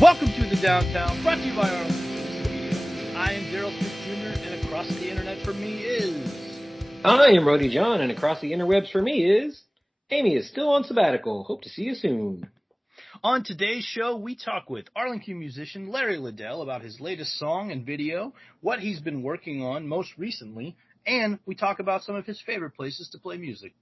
Welcome to the Downtown, brought to you by Arlington Media. I am Daryl Smith Jr., and across the internet for me is... I am Rody John, and across the interwebs for me is... Amy is still on sabbatical. Hope to see you soon. On today's show, we talk with Arlington musician Larry Ladale about his latest song and video, what he's been working on most recently, and we talk about some of his favorite places to play music.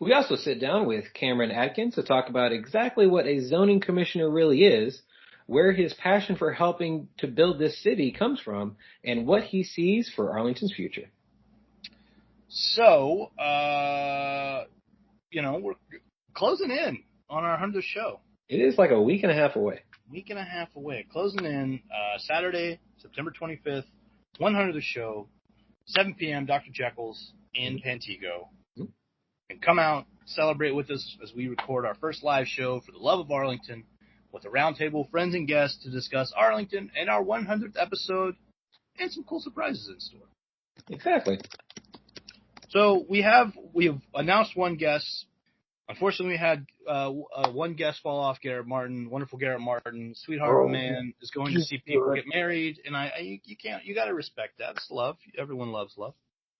We also sit down with Cameron Atkins to talk about exactly what a zoning commissioner really is, where his passion for helping to build this city comes from, and what he sees for Arlington's future. So, we're closing in on our 100th show. It is like a week and a half away. Week and a half away. Closing in Saturday, September 25th, 100th show, 7 p.m., Dr. Jekyll's in Pantego. Mm-hmm. And come out, celebrate with us as we record our first live show for the love of Arlington, with a roundtable, friends and guests to discuss Arlington and our 100th episode and some cool surprises in store. Exactly. So we have announced one guest. Unfortunately, we had one guest fall off, Garrett Martin, wonderful Garrett Martin, sweetheart of a man, is going to see people get married, and you got to respect that. It's love. Everyone loves love.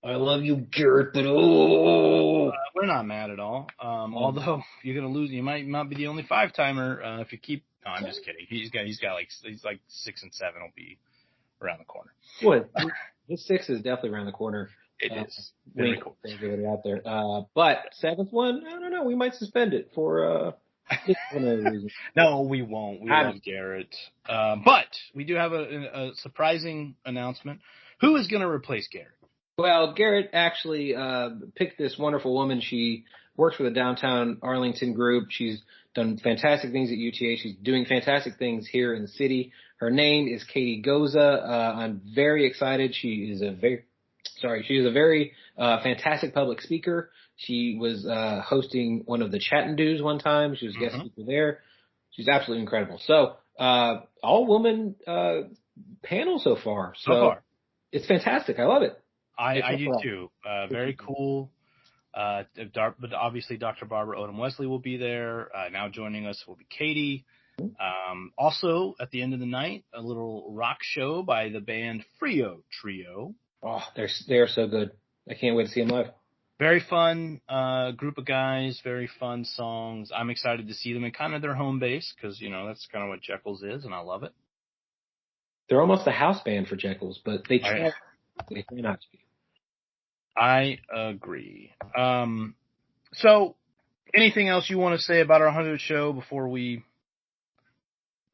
I love you, Garrett, but we're not mad at all. Although you're gonna lose, you might not be the only 5-timer if you keep. No, I'm just kidding. He's like 6 and 7 will be around the corner. What? His 6 is definitely around the corner. It is. Very cool. Everybody out there. But 7th one, I don't know. We might suspend it for reason. No, we won't. We love Garrett. But we do have a surprising announcement. Who is going to replace Garrett? Well, Garrett actually picked this wonderful woman. She works for the Downtown Arlington group. She's done fantastic things at UTA. She's doing fantastic things here in the city. Her name is Katie Goza. I'm very excited. She is a very fantastic public speaker. She was hosting one of the Chat-and-Do's one time. She was a guest speaker there. She's absolutely incredible. So all-woman panel so far. So it's fantastic. I love it. I do too. Very cool. But obviously Dr. Barbara Odom Wesley will be there. Now joining us will be Katie. Also, at the end of the night, a little rock show by the band Frio Trio. Oh, they're so good. I can't wait to see them live. Very fun group of guys, very fun songs. I'm excited to see them in kind of their home base because, that's kind of what Jekyll's is, and I love it. They're almost a house band for Jekyll's, but they try not to be. I agree. So, anything else you want to say about our 100th show before we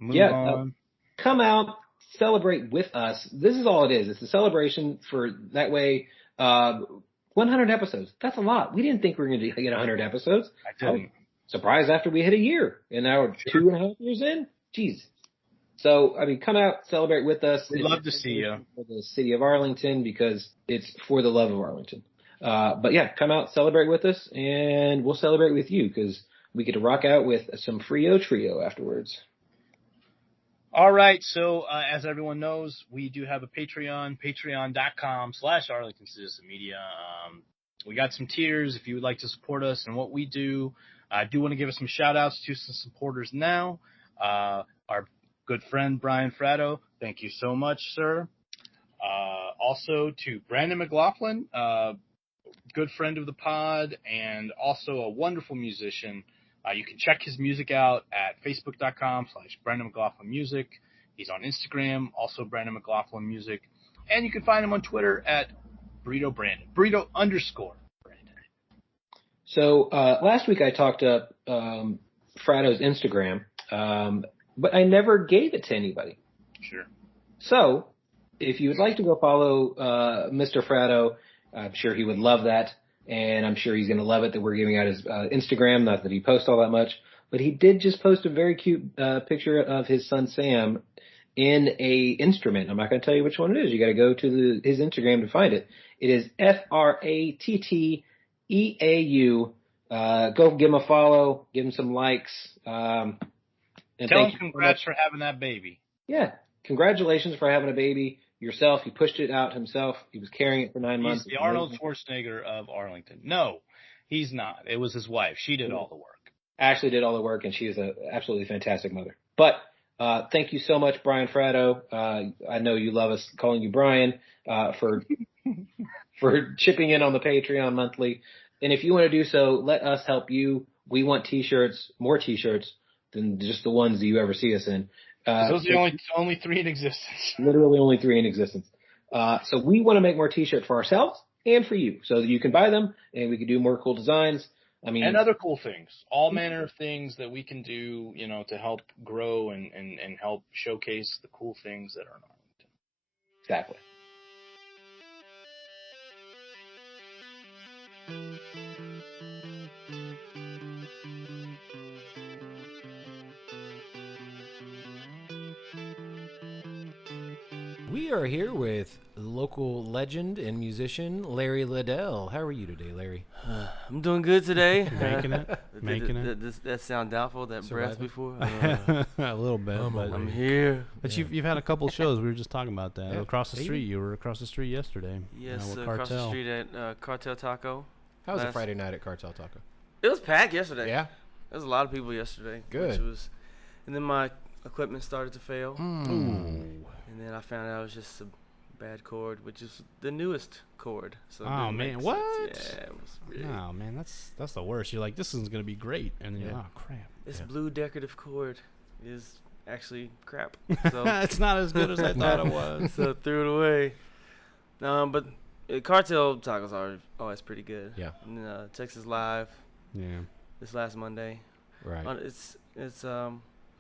move on? Come out, celebrate with us. This is all it is. It's a celebration for that way. 100 episodes. That's a lot. We didn't think we were going to get 100 episodes. I didn't. Surprised after we hit a year, and now we're 2.5 years in. Jeez. So, come out, celebrate with us. We'd love to see you. For the city of Arlington, because it's for the love of Arlington. But yeah, come out, celebrate with us, and we'll celebrate with you, because we get to rock out with some Frio Trio afterwards. All right, so as everyone knows, we do have a Patreon, patreon.com/Arlington Citizen Media. We got some tiers if you would like to support us and what we do. I do want to give us some shout-outs to some supporters now. Our good friend Brian Fratto, thank you so much, sir. Also to Brandon McLaughlin, good friend of the pod and also a wonderful musician. You can check his music out at facebook.com/Brandon McLaughlin Music. He's on Instagram, also Brandon McLaughlin Music. And you can find him on Twitter at Burrito Brandon, Burrito_Brandon. So last week I talked up Fratto's Instagram, but I never gave it to anybody. Sure. So if you would like to go follow Mr. Fratto, I'm sure he would love that. And I'm sure he's going to love it that we're giving out his Instagram. Not that he posts all that much, but he did just post a very cute picture of his son Sam in a instrument. I'm not going to tell you which one it is. You got to go to his Instagram to find it. It is FRATTEAU. Go give him a follow, give him some likes. And tell him congrats for having that baby. Yeah, congratulations for having a baby. Yourself, he pushed it out himself. He was carrying it for 9 months. He's the Arnold Schwarzenegger of Arlington. No, he's not. It was his wife. She did all the work. Ashley did all the work, and she is an absolutely fantastic mother. But Thank you so much, Brian Fratto. I know you love us calling you Brian, for chipping in on the Patreon monthly. And if you want to do so, let us help you. We want t-shirts, more t-shirts than just the ones that you ever see us in. Those are the only 3 in existence. Literally only 3 in existence. So we want to make more t-shirts for ourselves and for you so that you can buy them and we can do more cool designs. I mean, and other cool things, all manner of things that we can do, to help grow and help showcase the cool things that are in Arlington. Exactly. We are here with local legend and musician Larry Ladale. How are you today, Larry? I'm doing good today. Making it. That sound doubtful. That breath before. A little bit. I'm here. But you've had a couple shows. We were just talking about that. Across the street. You were across the street yesterday. Yes, with across the Cartel. street at Cartel Taco. How was a Friday night at Cartel Taco? It was packed yesterday. Yeah. There was a lot of people yesterday. Good. And then my equipment started to fail. Ooh. And then I found out it was just a bad cord, which is the newest cord. So Oh, man, what? Yeah, it was really. No, man, that's the worst. You're like, this is gonna be great, and then you're like, oh crap. This blue decorative cord is actually crap. So It's not as good as I thought it was. so I threw it away. But Cartel Tacos are always pretty good. Yeah. And, Texas Live Yeah. this last Monday. Right. It's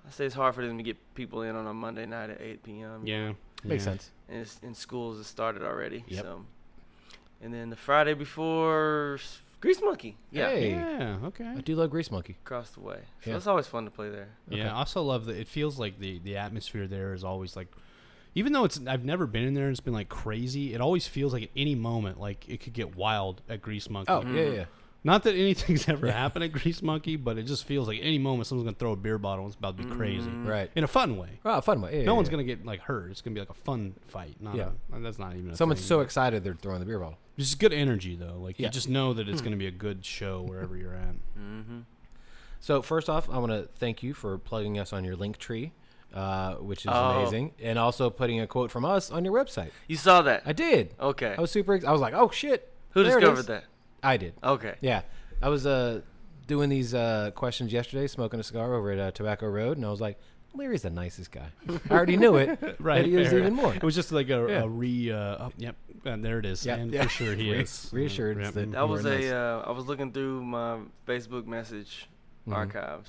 I say it's hard for them to get people in on a Monday night at 8 p.m. Yeah. Makes sense. And it's in schools it started already. Yep. So, and then the Friday before, Grease Monkey. Yeah. Hey. Yeah. Okay. I do love Grease Monkey. Across the way. So Yeah. it's always fun to play there. Yeah. Okay. I also love that it feels like the atmosphere there is always like, even though I've never been in there and it's been like crazy, it always feels like at any moment like it could get wild at Grease Monkey. Oh, yeah. Not that anything's ever happened at Grease Monkey, but it just feels like any moment someone's gonna throw a beer bottle and it's about to be crazy. Right. In a fun way. Oh, fun way. Yeah, No yeah, one's yeah. gonna get like hurt. It's gonna be like a fun fight. That's not even. Someone's thing. so excited they're throwing the beer bottle. It's just good energy though. Like Yeah. you just know that it's gonna be a good show wherever you're at. Mm-hmm. So first off, I want to thank you for plugging us on your link tree, which is amazing, and also putting a quote from us on your website. You saw that? I did. Okay. I was super. I was like, oh shit. Who there it discovered is. that? I did. Okay. Yeah, I was doing these questions yesterday, smoking a cigar over at Tobacco Road, and I was like, Larry's the nicest guy. I already knew it. Right. But he is fair. even more. It was just like yep. And there it is. Yeah, And yeah. for sure he is. Reassurance Yep. that That was you are nice. I was looking through my Facebook message archives,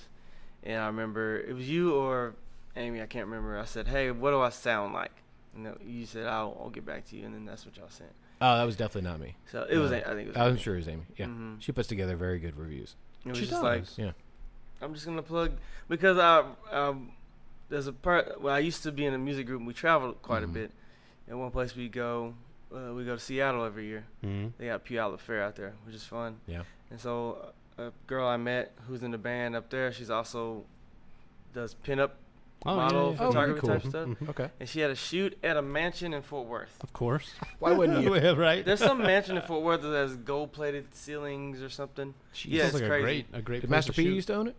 and I remember it was you or Amy. I can't remember. I said, "Hey, what do I sound like?" And you said, "I'll get back to you," and then that's what y'all sent. Oh, that was definitely not me. So it was. I think it was. I'm Amy. sure it was Amy. Yeah, she puts together very good reviews. It was She just like does. Yeah. I'm just gonna plug because there's a part. Well, I used to be in a music group and we traveled quite a bit. And one place we go to Seattle every year. Mm-hmm. They got Puyallup Fair out there, which is fun. Yeah. And so a girl I met who's in the band up there, she's also does pinup model photography cool. type stuff. Okay. And she had a shoot at a mansion in Fort Worth. Of course. Why wouldn't you? Right. There's some mansion in Fort Worth that has gold-plated ceilings or something. Yeah, it's Sounds like crazy. a great Did place Master to P shoot. used to own it?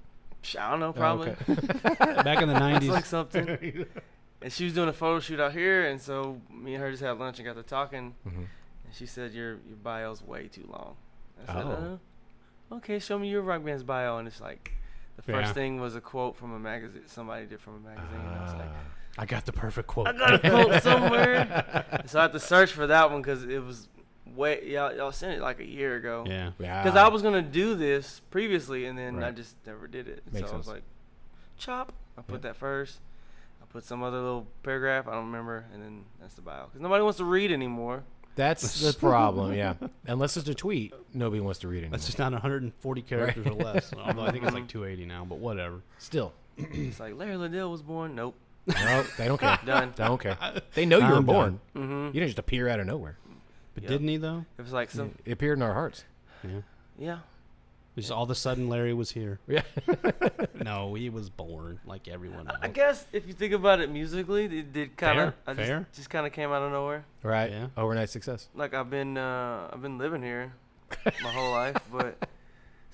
I don't know, probably. Oh, okay. Back in the It's 90s. like something. And she was doing a photo shoot out here, and so me and her just had lunch and got to talking. And she said, "Your bio's way too long." I said, "Okay, show me your rock band's bio." And it's like, the first thing was a quote from a magazine. Somebody did from a magazine. And I was like, I got the perfect quote. I got a quote somewhere. So I had to search for that one because it was y'all sent it like a year ago. Yeah. Because I was gonna do this previously, and then I Right. just never did it. Makes so I was sense. like, chop. I put that first. I put some other little paragraph. I don't remember, and then that's the bio. Because nobody wants to read anymore. That's the problem, yeah. Unless it's a tweet, nobody wants to read it anymore. That's just not 140 characters or less. Although I think it's like 280 now, but whatever. Still. It's like Larry Ladale was born. Nope. No, they don't care. Done. They don't care. They know you were I'm born. Mm-hmm. You didn't just appear out of nowhere. But Yep. didn't he though? It was like some. It appeared in our hearts. Yeah. Yeah. Just all of a sudden Larry was here. Yeah. No, he was born like everyone else. I guess if you think about it musically, it did kind of. Fair. Just kind of came out of nowhere. Right. Yeah. Overnight success. Like I've been living here my whole life, but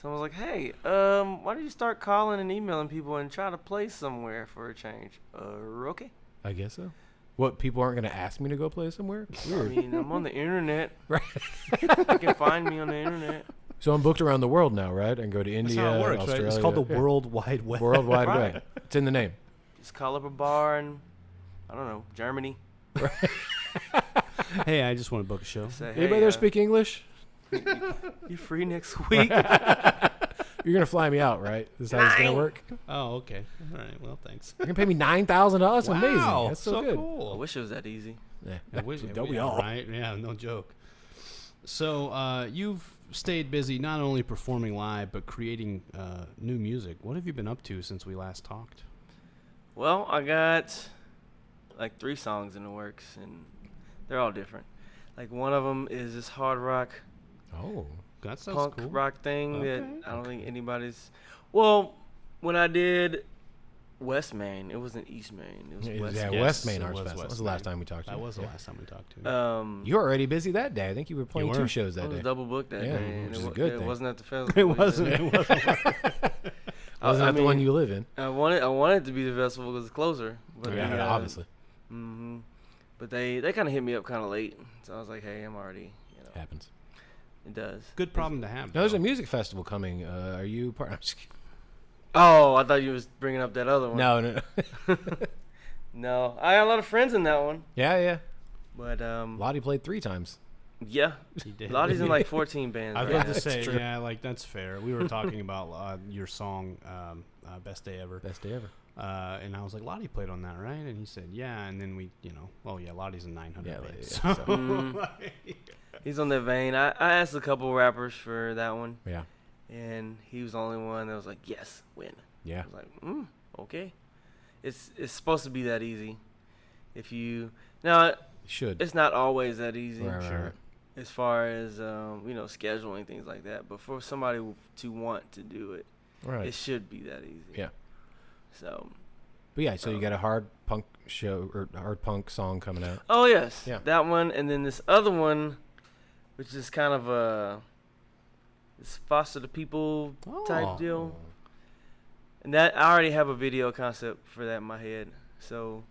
So I was like, hey, why don't you start calling and emailing people and try to play somewhere for a change? Okay. I guess so. What, people aren't going to ask me to go play somewhere? Weird. I mean, I'm on the internet. Right. You can find me on the internet. So I'm booked around the world now, right? I can go to That's India, how it works, Australia. right? It's called the World Wide Web. World Wide Right. Web. It's in the name. Just call up a bar in, I don't know, Germany. Hey, I just want to book a show. Say, Anybody hey, there speak English? you free next week? You're going to fly me out, right? Is that how it's going to work? Oh, okay. All right. Well, thanks. You're going to pay me $9,000? That's amazing. Wow, That's so good. I cool. wish it was that easy. Yeah. Don't we all? Right? Yeah, no joke. So you've stayed busy not only performing live, but creating new music. What have you been up to since we last talked? Well, I got like 3 songs in the works, and they're all different. Like one of them is this hard rock, Oh. That sounds punk cool. rock thing that Okay. I don't think anybody's. Well, when I did West Main, it wasn't East Main. It was West Yeah, Main. West Main it Arts was Festival. That West was the last Main. time we talked to you. That was the Yeah. last time we talked to you. You were already busy that day. I think you were playing You 2 were. shows I that was day. double booked that Yeah, day, and which is a it, good it thing. wasn't at the festival. It wasn't. It wasn't. Wasn't that the one you live in? I wanted it to be the festival because it's closer. But Yeah, they, obviously. But they kind of hit me up kind of late, so I was like, hey, I'm already, Happens. it does. Good problem to have. No, there's though. a music festival coming. Are you part? I'm just kidding. Oh, I thought you was bringing up that other one. No. No, I got a lot of friends in that one, Yeah. but Lottie played 3 times. yeah, He did. Lottie's in like 14 bands. I was right about now. to say, true. yeah, like that's fair. We were talking about your song, "Best Day Ever," Best day ever. and I was like, "Lottie played on that, right?" And he said, "Yeah." And then we, oh yeah, Lottie's in 900 Yeah, bands. yeah, So, He's on that vein. I asked a couple rappers for that one, Yeah. and he was the only one that was like, yes, win. Yeah. I was like, okay. It's supposed to be that easy. If you now, Should. it's not always that easy. Right, right. As far as scheduling things like that, but for somebody to want to do it, Right. it should be that easy. Yeah. So. But yeah, so you got a hard punk show or hard punk song coming out. Oh yes. Yeah. That one, and then this other one, which is kind of this foster the people type Oh. deal. And that I already have a video concept for that in my head, so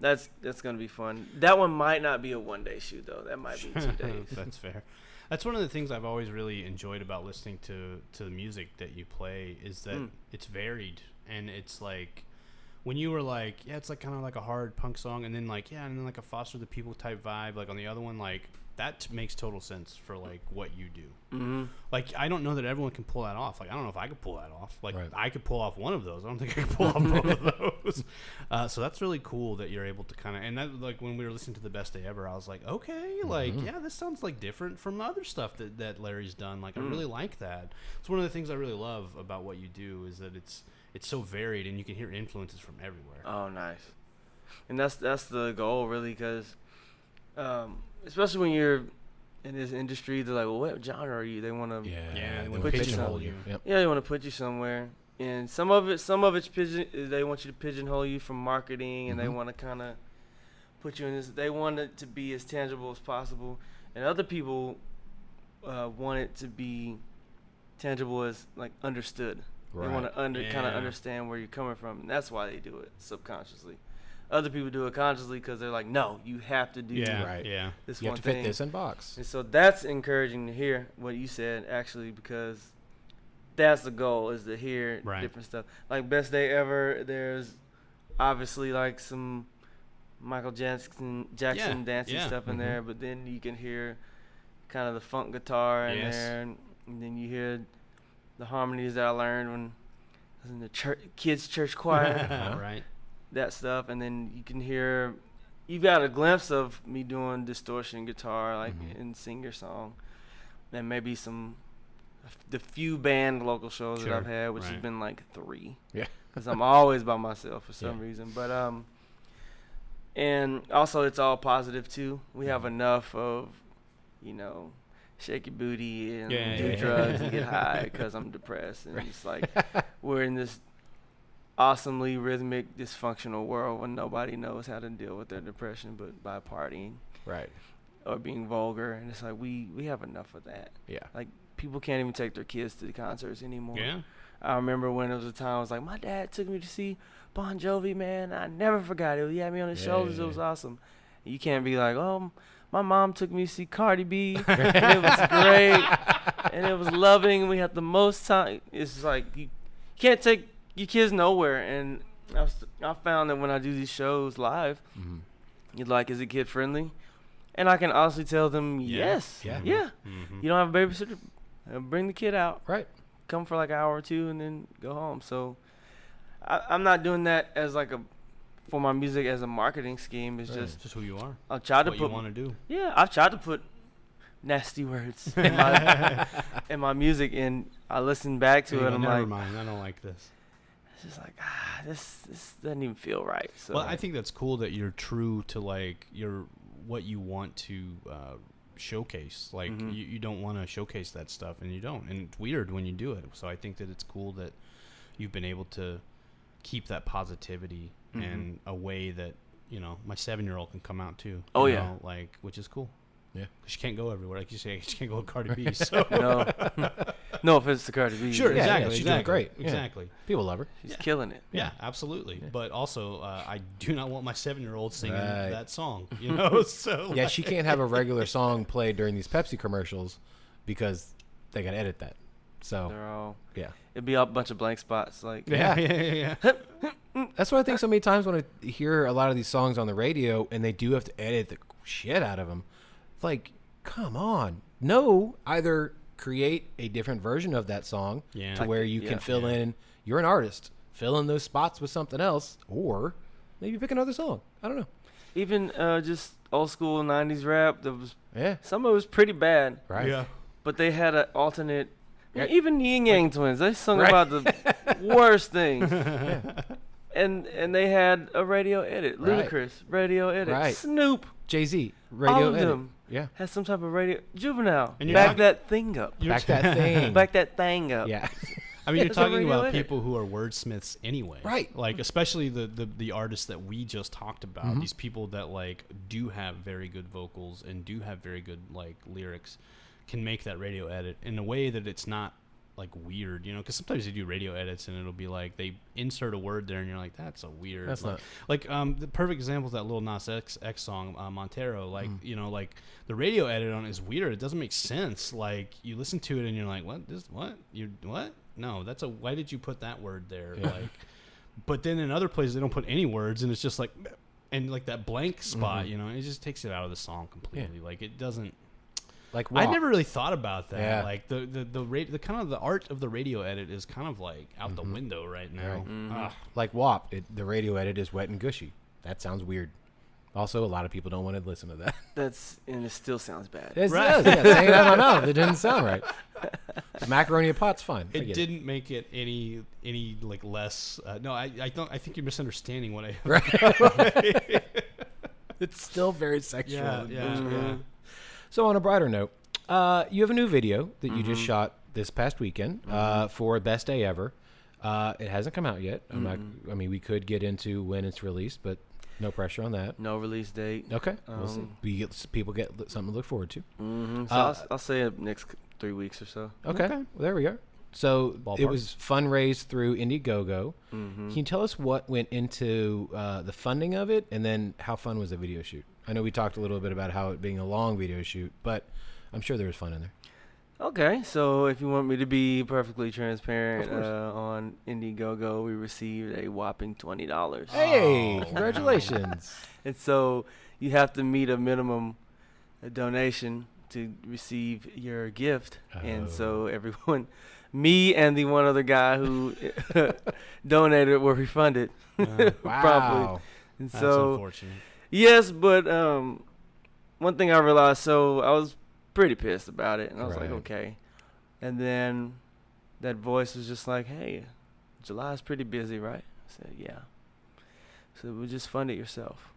that's gonna be fun. That one might not be a 1-day shoot though. That might be 2 days. That's fair. That's one of the things I've always really enjoyed about listening to the music that you play is that it's varied, and it's like when you were like, yeah, it's like kind of like a hard punk song, and then like like a foster the people type vibe, like on the other one, like that makes total sense for like what you do. Mm-hmm. Like I don't know that everyone can pull that off. Like I don't know if I could pull that off. Like Right. I could pull off one of those. I don't think I could pull off both of those. So that's really cool that you're able to kind of, and that like when we were listening to the Best Day Ever, I was like, okay, like yeah, this sounds like different from other stuff that Larry's done. Like I really like that. It's one of the things I really love about what you do is that it's so varied and you can hear influences from everywhere. Oh, nice. And that's the goal really, because especially when you're in this industry, they're like, well, what genre are you? They want to Yeah, they they wanna pigeonhole you. Yep. they want to put you somewhere. And some of it's they want you to pigeonhole you from marketing, and they want to kind of put you in this. They want it to be as tangible as possible, and other people want it to be tangible as like understood. They want to kind of understand where you're coming from, and that's why they do it subconsciously. Other people do it consciously because they're like, no, you have to do Right. Yeah. this You one have to fit thing. this in box. And so that's encouraging to hear what you said, actually, because that's the goal, is to hear different stuff. Like Best Day Ever, there's obviously like some Michael Jackson dancing stuff in there, but then you can hear kind of the funk guitar in there, and then you hear the harmonies that I learned when I was in the kids' church choir. Right. That stuff, and then you can hear, you've got a glimpse of me doing distortion guitar, like in singer song, and maybe the few band local shows that I've had, which has been like 3. Yeah. Because I'm always by myself for some reason. But and also it's all positive too. We have enough of, shake your booty and do drugs and get high because I'm depressed, and it's like we're in this awesomely rhythmic, dysfunctional world when nobody knows how to deal with their depression but by partying, Right. or being vulgar, and it's like we have enough of that. Yeah. Like people can't even take their kids to the concerts anymore. Yeah. I remember when it was a time I was like, my dad took me to see Bon Jovi, man. I never forgot it. He had me on his shoulders. It was awesome. You can't be like, oh, my mom took me to see Cardi B, and it was great, and it was loving. We had the most time. It's like you can't take your kids nowhere. And I found that when I do these shows live, you're like, is it kid friendly? And I can honestly tell them, yes, yeah. Mm-hmm. You don't have a babysitter, bring the kid out. Right. Come for like an hour or two and then go home. So I'm not doing that as like for my music as a marketing scheme. It's just who you are. I've tried to what put you want to do. Yeah, I've tried to put nasty words in my music, and I listen back to it. I'm never like, mind. I don't like this. It's just like this doesn't even feel right. So Well, I think that's cool that you're true to like what you want to showcase. Like you don't want to showcase that stuff, and you don't, and it's weird when you do it. So I think that it's cool that you've been able to keep that positivity in a way that my 7-year-old can come out too. Oh, you yeah. know, like, which is cool. Yeah, she can't go everywhere, like you say. She can't go with Cardi B. So no offense to Cardi B. Sure, Yeah, exactly. she's doing great. Exactly. Yeah. People love her. She's killing it. Yeah, absolutely. Yeah. But also, I do not want my 7-year-old singing that song. So Yeah, she can't have a regular song played during these Pepsi commercials because they got to edit that. So They're all yeah, it'd be a bunch of blank spots. Like yeah. that's why I think so many times when I hear a lot of these songs on the radio and they do have to edit the shit out of them, like, come on, no, either create a different version of that song to where you can fill in. You're an artist, fill in those spots with something else, or maybe pick another song. I don't know. Even just old school 90s rap, that was some of it was pretty bad. Right. Yeah. But they had an alternate. Right. Even Yin Yang Twins, they sung about the worst things. And they had a radio edit. Right. Ludacris, radio edit. Right. Snoop, Jay-Z, radio all of edit. them Yeah. had some type of radio. Juvenile, And back that thing up. Back that thing. Back that thing up. Yeah. I mean, you're It's a talking radio about edit. people who are wordsmiths anyway. Right. Like, especially the artists that we just talked about. These people that, like, do have very good vocals and do have very good, like, lyrics can make that radio edit in a way that it's not, like, weird, because sometimes they do radio edits and it'll be like they insert a word there and you're like, that's a weird. That's not. Like, the perfect example is that Lil Nas X song, Montero. Like, like the radio edit on it is weird. It doesn't make sense. Like, you listen to it and you're like, what? What? No, why did you put that word there? Yeah. Like, but then in other places they don't put any words and it's just like, and like that blank spot, it just takes it out of the song completely. Yeah. Like, it doesn't. Like I WAP. never really thought about that. Yeah. Like the kind of the art of the radio edit is kind of like out the window right now. Right. Like WAP, the radio edit is wet and gushy. That sounds weird. Also, a lot of people don't want to listen to that. And it still sounds bad. It does. Yeah, saying it out of my mouth, it didn't sound right. The macaroni and pot's fine. I It get didn't make it any like less. No, I think you're misunderstanding what I. Right. It's still very sexual. Yeah. So on a brighter note, you have a new video that you just shot this past weekend for Best Day Ever. It hasn't come out yet. We could get into when it's released, but no pressure on that. No release date. Okay, we'll see. People get something to look forward to. So I'll say it next 3 weeks or so. Okay. Well, there we go. So Ballpark. it was fundraised through Indiegogo. Can you tell us what went into the funding of it, and then how fun was the video shoot? I know we talked a little bit about how it being a long video shoot, but I'm sure there was fun in there. Okay, so if you want me to be perfectly transparent, Of course. on Indiegogo, we received a whopping $20. Hey, congratulations. And so you have to meet a minimum donation to receive your gift. And so everyone, me and the one other guy who donated were refunded promptly. Wow. And That's so, unfortunate. yes, but one thing I realized, so I was pretty pissed about it. And I was like, Right. okay. And then that voice was just like, hey, July's pretty busy, right? I said, yeah. So we'll just fund it yourself.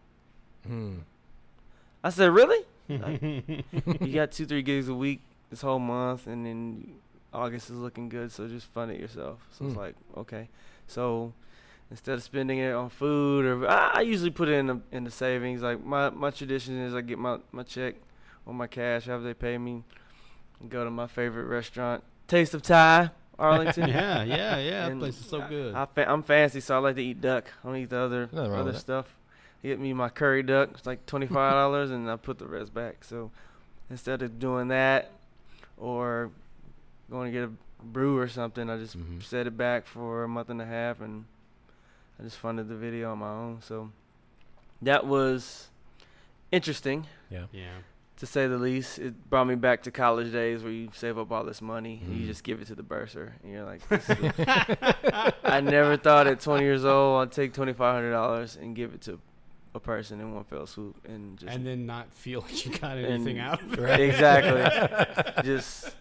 I said, really? Like, you got 2-3 gigs a week this whole month, and then August is looking good, so just fund it yourself. So it's like, okay. So instead of spending it on food, or I usually put it in the savings. Like my tradition is I get my check or my cash, however they pay me, go to my favorite restaurant, Taste of Thai, Arlington. Yeah. That And place is so good. I'm fancy, so I like to eat duck. I don't eat the Nothing wrong other with that. stuff. Get me my curry duck. It's like $25, and I put the rest back. So instead of doing that or going to get a brew or something, I just set it back for a month and a half, and I just funded the video on my own. So that was interesting, Yeah. to say the least. It brought me back to college days where you save up all this money and you just give it to the bursar. And you're like, this is I never thought at 20 years old I'd take $2,500 and give it to a person in one fell swoop and just And then not feel like you got anything out of it. exactly just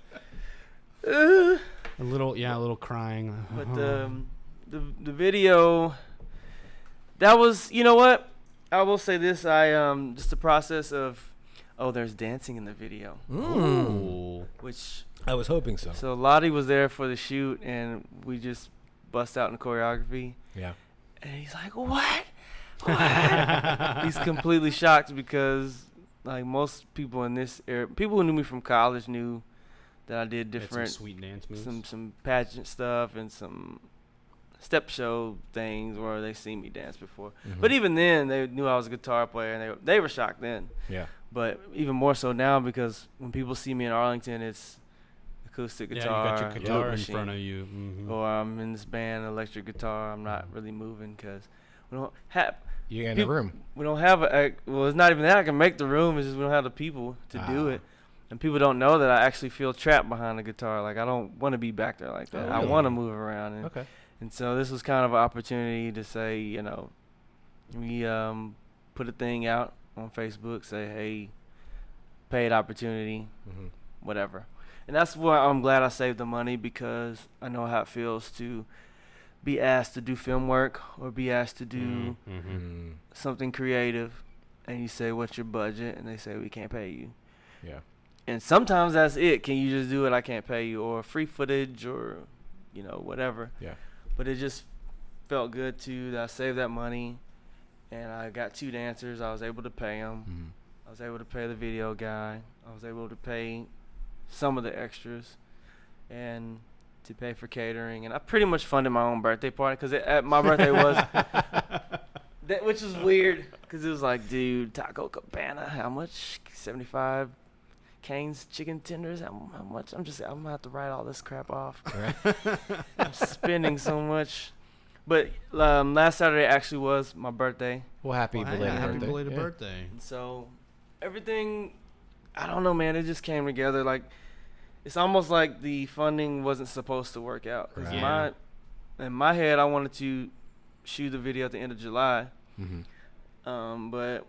A little crying. but the video, that was, you know what, I will say this, I just the process of, there's dancing in the video, Ooh. which I was hoping so. so Lottie was there for the shoot, and we just bust out in choreography, Yeah. and he's like, what? He's completely shocked because, like, most people in this area, people who knew me from college knew that I did Had some different, sweet dance moves. some pageant stuff and some step show things where they seen me dance before. But even then, they knew I was a guitar player, and they were shocked then. Yeah. But even more so now, because when people see me in Arlington, it's acoustic guitar, Yeah, you got your guitar loop in machine, front of you. Mm-hmm. or I'm in this band, electric guitar. I'm not really moving because we don't have. You got in the room. We don't have well, it's not even that I can make the room. It's just we don't have the people to do it, and people don't know that I actually feel trapped behind the guitar. Like, I don't want to be back there like that. Oh, I really? want to move around, Okay. and so this was kind of an opportunity to say, we put a thing out on Facebook, say, hey, paid opportunity, whatever, and that's why I'm glad I saved the money, because I know how it feels to be asked to do film work or be asked to do something creative, and you say, what's your budget? And they say, we can't pay you. Yeah. And sometimes that's it. Can you just do it? I can't pay you, or free footage, or whatever. Yeah. But it just felt good that I saved that money, and I got 2 dancers. I was able to pay them. I was able to pay the video guy. I was able to pay some of the extras, and to pay for catering, and I pretty much funded my own birthday party, because my birthday was which was weird, because it was like, dude, Taco Cabana, how much? 75 Cane's chicken tenders, how much? I'm gonna have to write all this crap off. I'm spending so much. But last Saturday actually was my birthday, Well, happy belated happy birthday. belated Yeah. birthday. and so everything, I don't know, man, it just came together. Like, it's almost like the funding wasn't supposed to work out. 'Cause Right. in my head, I wanted to shoot the video at the end of July, Mm-hmm. but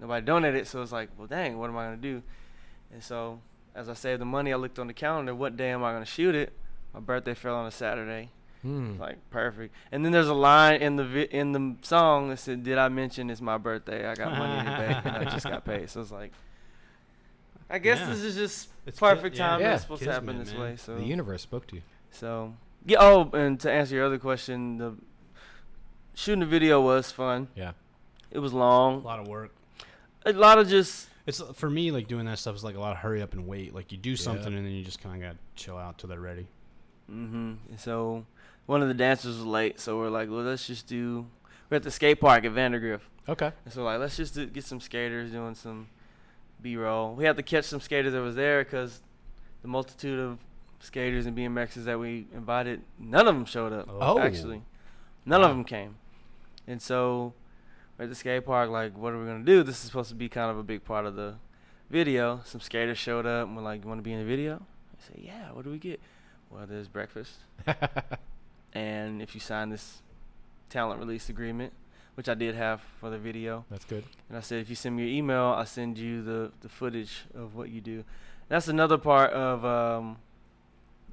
nobody donated, so it's like, well, dang, what am I gonna do? And so, as I saved the money, I looked on the calendar. What day am I gonna shoot it? My birthday fell on a Saturday. Like, perfect. And then there's a line in the song that said, "Did I mention it's my birthday? I got money in the bank, and I just got paid." So it's like, I guess this is just It's perfect ki- yeah. time. Yeah. It's supposed to happen Kismet, this man. way. So The universe spoke to you. So yeah. Oh, and to answer your other question, the shooting the video was fun. Yeah. It was A long. lot of work. A lot of just It's for me, like, doing that stuff is like a lot of hurry up and wait. Like, you do something Yeah. and then you just kind of got to chill out till they're ready. And so one of the dancers was late, so we're like, well, we're at the skate park at Vandergrift. Okay. And so, like, let's just get some skaters doing some B-roll. We had to catch some skaters that was there, because the multitude of skaters and BMXers that we invited, none of them showed up. Oh. Actually, none of them came. And so we're at the skate park, like, what are we going to do? This is supposed to be kind of a big part of the video. Some skaters showed up and were like, you want to be in the video? I said, yeah, what do we get? Well, there's breakfast. And if you sign this talent release agreement, which I did have for the video. That's good. And I said, if you send me your email, I'll send you the footage of what you do. That's another part of,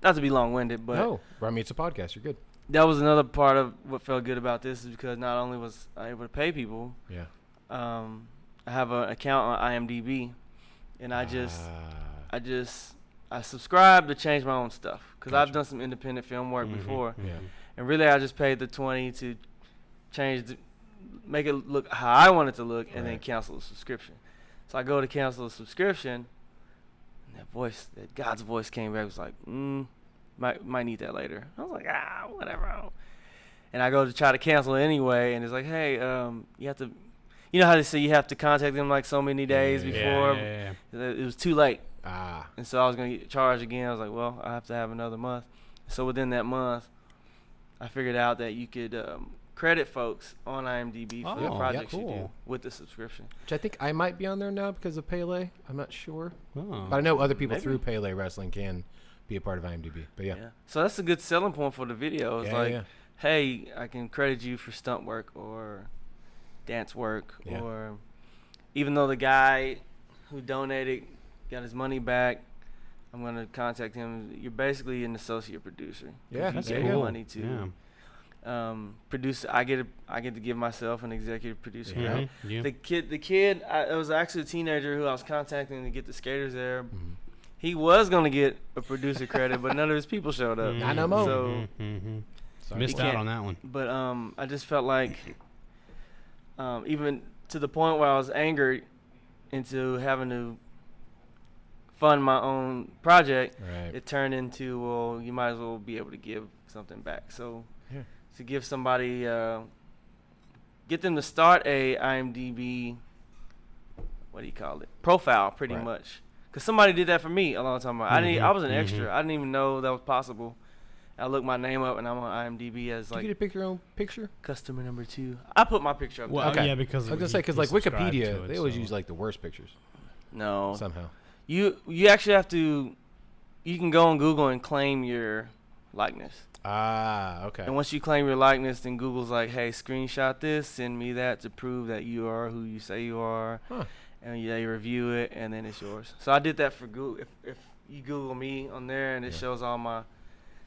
not to be long-winded, but No. I mean, it's a podcast. You're good. that was another part of what felt good about this, is because not only was I able to pay people, Yeah. I have an account on IMDb, and I subscribe to change my own stuff, because I've Gotcha. done some independent film work before, Yeah. and really I just paid the $20 to make it look how I want it to look, and then Right. cancel the subscription. So I go to cancel the subscription, and that God's voice came back. It was like, might need that later. I was like, whatever. And I go to try to cancel it anyway, and it's like, hey, you have to, you know how they say you have to contact them like so many days before. Yeah. It was too late. Ah. And so I was going to get charged again. I was like, well, I have to have another month. So within that month, I figured out that you could credit folks on IMDb for the projects you do with the subscription. Which I think I might be on there now because of Pele. I'm not sure. Oh. But I know other people through Pele Wrestling can be a part of IMDb. But yeah. So that's a good selling point for the video. It's Yeah. hey, I can credit you for stunt work or dance work. Yeah. Or even though the guy who donated got his money back, I'm going to contact him. You're basically an associate producer. Yeah, you that's gave cool. money to produce. I get to give myself an executive producer. Yeah. Right? Yeah. The kid. It was actually a teenager who I was contacting to get the skaters there. Mm-hmm. He was gonna get a producer credit, but none of his people showed up. Not no more. So Sorry. Missed out on that one. But I just felt like, even to the point where I was angered into having to fund my own project, Right. it turned into, well, you might as well be able to give something back. So Yeah. to give somebody, get them to start a IMDb, what do you call it, profile, pretty Right. much. Because somebody did that for me a long time ago. I was an extra. I didn't even know that was possible. I looked my name up, and I'm on IMDb as Did like you get to pick your own picture? customer number 2. I put my picture up. Well, there. Okay. yeah, because I was gonna say because like Wikipedia, they always use like the worst pictures No, somehow. you actually have to. You can go on Google and claim your likeness. Ah, okay. And once you claim your likeness, then Google's like, hey, screenshot this, send me that to prove that you are who you say you are. Huh. And they review it, and then it's yours. So I did that for Google. If you Google me on there and it shows all my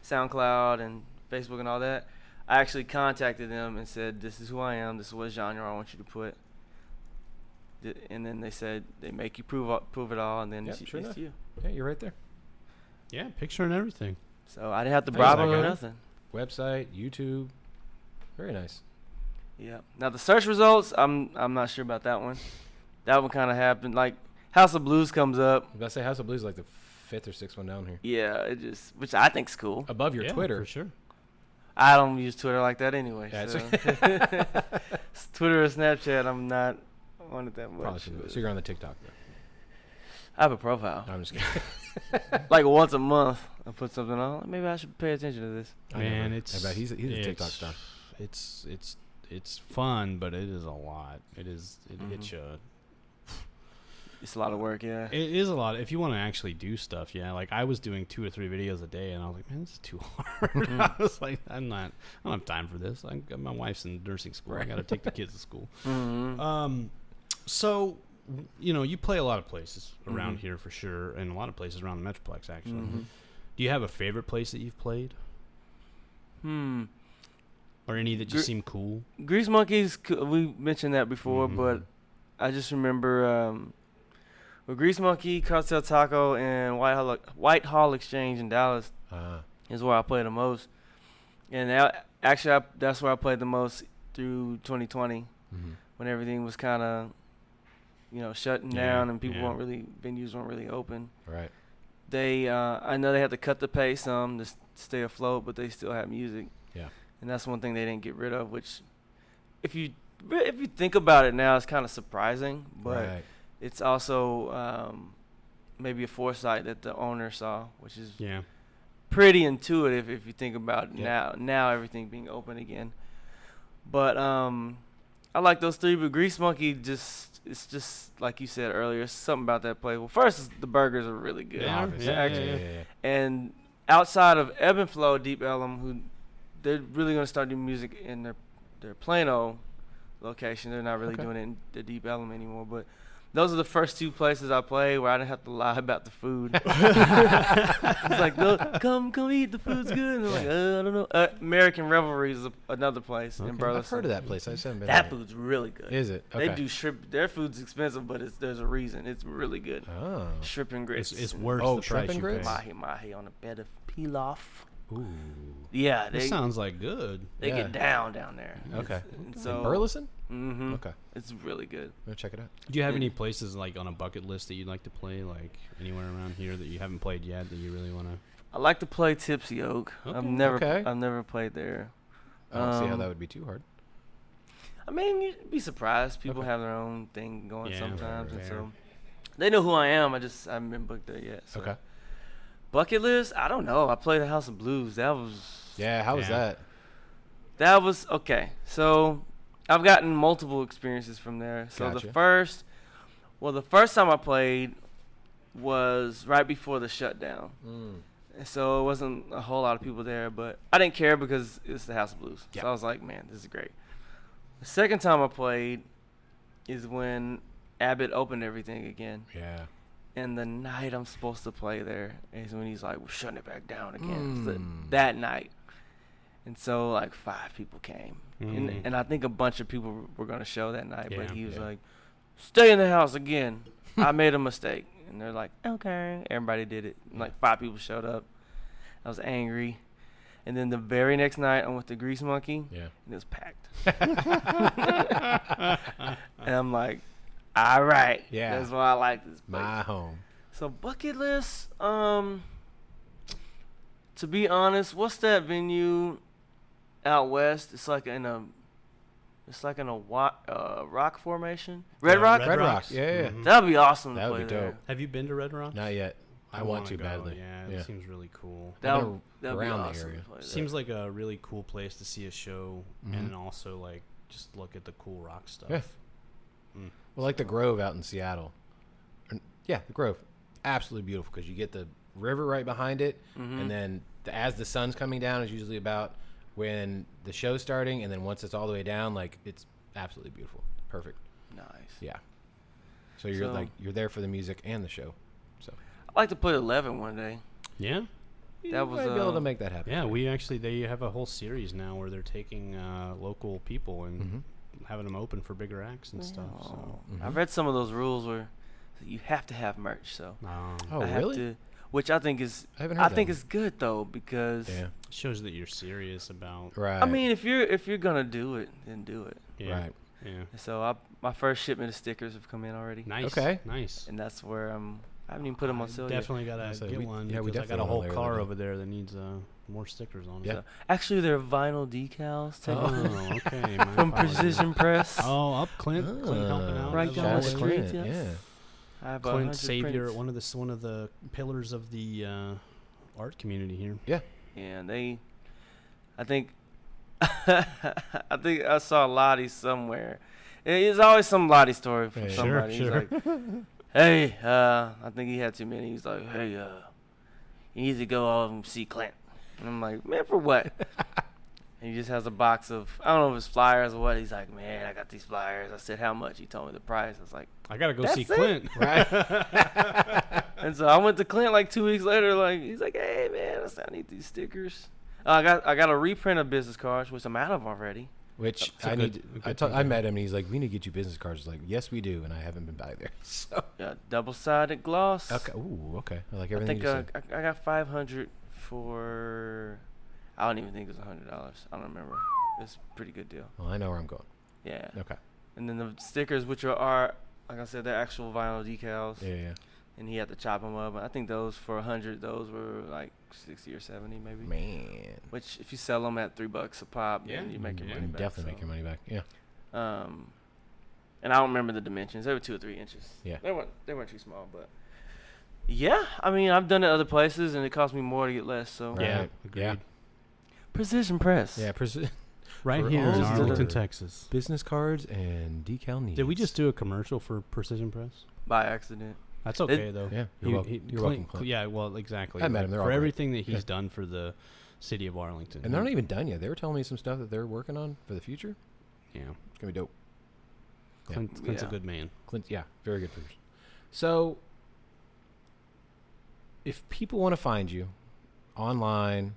SoundCloud and Facebook and all that, I actually contacted them and said, this is who I am, this is what genre I want you to put. And then they said they make you prove it all, and then it's you. Yeah, you're right there. Yeah, picture and everything. So I didn't have to Thanks, bribe that them or guy. nothing. Website, YouTube, very nice. Yeah. Now the search results, I'm not sure about that one. That one kind of happened. Like House of Blues comes up. I was about to say House of Blues is like the 5th or 6th one down here. Yeah, which I think's cool. Above your Yeah, Twitter. for sure. I don't use Twitter like that anyway. Yeah, So. Twitter or Snapchat, I'm not on it that Probably much. should. So you're on the TikTok though. I have a profile. No, I'm just kidding. Like once a month, I put something on. Maybe I should pay attention to this. Man, I it's. bet he's a TikTok star. It's fun, but it is a lot. It hits you. It's a lot of work, yeah. It is a lot. If you want to actually do stuff, yeah. Like I was doing 2 or 3 videos a day, and I was like, man, this is too hard. I was like, I don't have time for this. My wife's in nursing school. I got to take the kids to school. So, you play a lot of places around here for sure, and a lot of places around the Metroplex, actually. Do you have a favorite place that you've played? Or any that just seem cool? Grease Monkeys, we mentioned that before, but I just remember with Grease Monkey, Cartel Taco, and Whitehall Exchange in Dallas is where I played the most. And that's where I played the most through 2020 when everything was kind of, shutting down and venues weren't really open. Right. I know they had to cut the pay some to stay afloat, but they still had music. Yeah. And that's one thing they didn't get rid of, which if you think about it now, it's kind of surprising, but it's also maybe a foresight that the owner saw, which is pretty intuitive if you think about it now everything being open again. But I like those 3, but Grease Monkey it's just like you said earlier, something about that place. Well, first, the burgers are really good. Yeah. And outside of Ebb and Flow, Deep Ellum, who they're really going to start doing music in their Plano location. They're not really doing it in the Deep Ellum anymore. But those are the first 2 places I played where I didn't have to lie about the food. It's like, come eat, the food's good. And I'm like, I don't know. American Revelry is another place in Burleson. I've heard of that place. I just haven't been That there. food's really good. Is it? Okay. They do shrimp. Their food's expensive, but there's a reason. It's really good. Oh. Shrimp and grits. It's worth Oh, the shrimp price and you pay. grits? Mahi on a bed of pilaf. Ooh. Yeah, This sounds like good. they Yeah. get down there. Okay. So In Burleson? Mm-hmm. Okay. It's really good. I'm gonna check it out. Do you have any places like on a bucket list that you'd like to play, like anywhere around here that you haven't played yet that you really want to? I like to play Tipsy Oak. Okay. I've never Okay. I've never played there. I don't see how that would be too hard. I mean, you'd be surprised. People Okay. have their own thing going Yeah, sometimes, and fair. so they know who I am. I haven't been booked there yet. So. Okay. Bucket list? I don't know. I played the House of Blues. That was Yeah, how was Yeah. that? okay. So I've gotten multiple experiences from there. So Gotcha. the first time I played was right before the shutdown. And so it wasn't a whole lot of people there, but I didn't care because it's the House of Blues. Yeah. So I was like, man, this is great. The second time I played is when Abbott opened everything again. Yeah. And the night I'm supposed to play there is when he's like, we're shutting it back down again. So Mm. that night. And so like 5 people came. And I think a bunch of people were going to show that night. But Yeah. he was Yeah. like, stay in the house again. I made a mistake. And they're like, okay. Everybody did it. And like 5 people showed up. I was angry. And then the very next night, I went to Grease Monkey. Yeah. And it was packed. And I'm like, all right. Yeah. That's why I like this place. My home. So bucket list, to be honest, what's that venue out west? It's like in a rock formation. Red Rock? Red Rock. Yeah, yeah. Mhm. That'd be awesome to That would play be there. dope. Have you been to Red Rock? Not yet. I want wanna to go, badly. Yeah, Yeah. it seems really cool. That'd been be around the awesome area. to play there. Seems like a really cool place to see a show Mhm. and also like just look at the cool rock stuff. Yeah. Well, like the Grove out in Seattle. Yeah, the Grove. Absolutely beautiful because you get the river right behind it. Mhm. And then as the sun's coming down is usually about when the show's starting. And then once it's all the way down, like it's absolutely beautiful. Perfect. Nice. Yeah. So you're there for the music and the show. So I'd like to play 11 one day. Yeah. That was, might be able to make that happen. Yeah, they have a whole series now where they're taking local people and having them open for bigger acts and stuff. So. I've read some of those rules where you have to have merch. So Oh, I have really? to, which I think is I haven't heard that one. is good though because Yeah. It shows that you're serious about. Right. I mean if you're gonna do it, then do it. Yeah. Right. Yeah. So my first shipment of stickers have come in already, Nice. Okay. Nice. and that's where I haven't even put them on sale yet. Definitely gotta So get we- one. yeah, we because I got a definitely whole want a car Larry over there that needs more stickers on it. Yeah. So, actually, they're vinyl decals Oh, okay. my from apologies. Precision Press. Oh, up Clint helping out. Right as down the always. street. Clint, yes. Yeah. I have Clint 100 Savior, prints. one of the pillars of the art community here. Yeah. Yeah, I think I saw Lottie somewhere. It's always some Lottie story from Yeah. somebody. Sure, He's like, hey, I think he had too many. He's like, hey, you need to go out and see Clint. And I'm like, man, for what? And he just has a box of, I don't know if it's flyers or what. He's like, man, I got these flyers. I said, how much? He told me the price. I was like, I gotta go That's see it? Clint. Right. and so I went to Clint like 2 weeks later. Like he's like, hey man, I need these stickers. I got a reprint of business cards, which I'm out of already. Which That's a I good- need. a good I thing. met him and he's like, "We need to get you business cards." I was like, "Yes, we do," and I haven't been by there. So Yeah, double-sided gloss. okay, ooh, okay. I like I everything think you said. I got $500 for. I don't even think it was $100. I don't remember. It's a pretty good deal. Well, I know where I'm going. Yeah. Okay. And then the stickers, which are like I said, they're actual vinyl decals. Yeah, yeah. And he had to chop them up. I think those for $100, those were like 60 or 70 maybe. Man, Which if you sell them at $3 a pop, then you make your you money can back. definitely make your money back. Yeah. And I don't remember the dimensions. They were 2 or 3 inches. Yeah. They weren't too small, but yeah. I mean, I've done it other places, and it cost me more to get less. So Right. Yeah, Yeah. agreed. Precision Press. Yeah. Right For here in all Arlington, the- Texas. Business cards and decal needs. Did we just do a commercial for Precision Press? By accident. That's okay though. Yeah. You're welcome. You're welcome, Clint. Yeah, well, exactly. I met him. They're all for great. everything that he's Yeah. done for the city of Arlington. And they're not even done yet. They were telling me some stuff that they're working on for the future. Yeah, It's gonna be dope. Yeah. Clint's a Yeah. good man. Clint, yeah, very good person. So, if people want to find you online,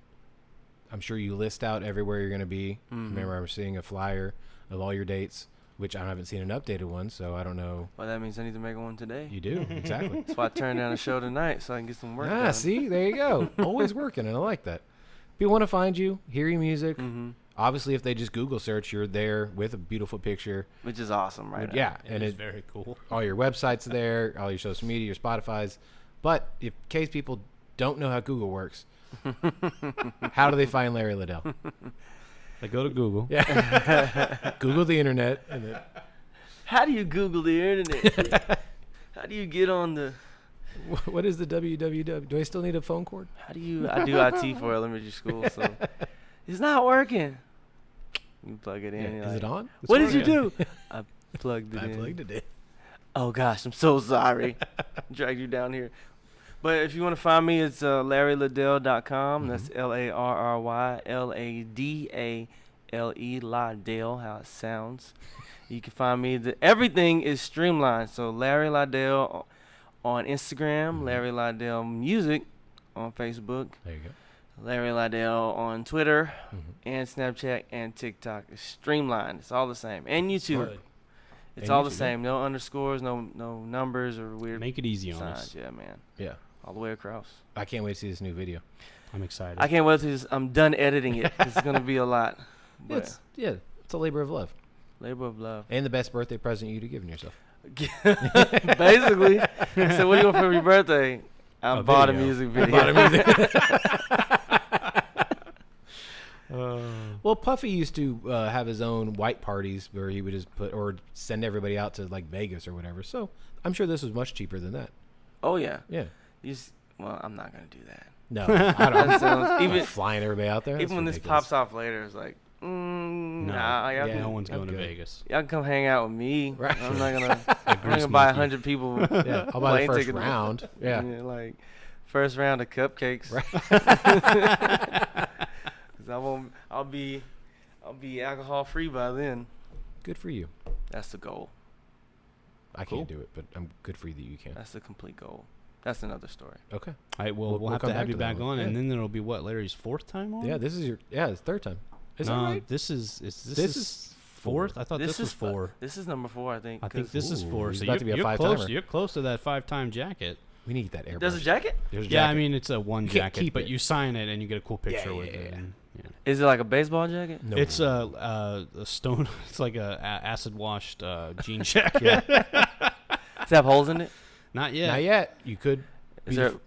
I'm sure you list out everywhere you're going to be. Mhm. Remember, I'm seeing a flyer of all your dates, which I haven't seen an updated one, so I don't know. Well, that means I need to make one today. You do, exactly. That's why I turned down a show tonight so I can get some work Ah, done. see, there you go. Always working, and I like that. People want to find you, hear your music. Mm-hmm. Obviously, if they just Google search, you're there with a beautiful picture. Which is awesome, right? Yeah, And it's very cool. all your websites there, all your social media, your Spotify's. But in case people don't know how Google works, how do they find Larry Ladale? They go to Google. Yeah. Google the internet. And then, How do you Google the internet? How do you get on the? what is the www? Do I still need a phone cord? How do you? I do IT for elementary school, so it's not working. You plug it in. Yeah. you're Is like, it on? What did you do? I plugged it I in. plugged it in. Oh gosh, I'm so sorry. Dragged you down here. But if you want to find me, it's LarryLadale.com. That's LarryLadale, Ladale, how it sounds. You can find me. Everything is streamlined. So Larry Ladale on Instagram, Larry Ladale Music on Facebook, There you go. Larry Ladale on Twitter, and Snapchat and TikTok. It's streamlined. It's all the same. And YouTube. Good. It's And all the YouTube, yeah. same. No underscores, no numbers or weird Make it easy on signs. us. Yeah, man. Yeah. All the way across. I can't wait to see this new video. I'm excited. I can't wait till I'm done editing it. It's gonna be a lot. But It's a labor of love. labor of love. And the best birthday present you'd have given yourself. Basically. So what do you want for your birthday? I A bought video. a music video. Bought a music. Well, Puffy used to have his own white parties where he would just send everybody out to like Vegas or whatever. So I'm sure this was much cheaper than that. Oh yeah. Yeah. Well, I'm not gonna do that. No, I don't. That sounds- I'm even not flying everybody out there. even That's when this ridiculous. pops off later, it's like, nah, y'all, Yeah. can, No one's I'm going to good. Vegas. y'all can come hang out with me. Right. I'm not gonna. I'm Grease gonna buy monkey. 100 people. Yeah, I'll buy the plane first tickets. round. Yeah. Like first round of cupcakes. Right. 'Cause I'll be alcohol free by then. Good for you. That's the goal. I Cool. can't do it, but I'm good for you that you can. That's the complete goal. That's another story. Okay. All right, We'll we'll have come to have back you to that back one. on, and Yeah. then it'll be what, Larry's fourth time on? Yeah, this is it's third time. Is no, that right? this is This is fourth. I thought this was is four. This is number 4, I think. I think 'cause this is Ooh, four. he's So about to be a you're five-timer. close. You're close to that 5-time jacket. We need that airbrush. There's a jacket. There's a Yeah, I jacket. mean it's a one You can't jacket, keep but it. you sign it and you get a cool picture Yeah, with yeah, it. yeah. And, yeah. Is it like a baseball jacket? No. It's a stone. It's like a acid washed jean jacket. Does it have holes in it? Not yet. Not yet. You could be Is there the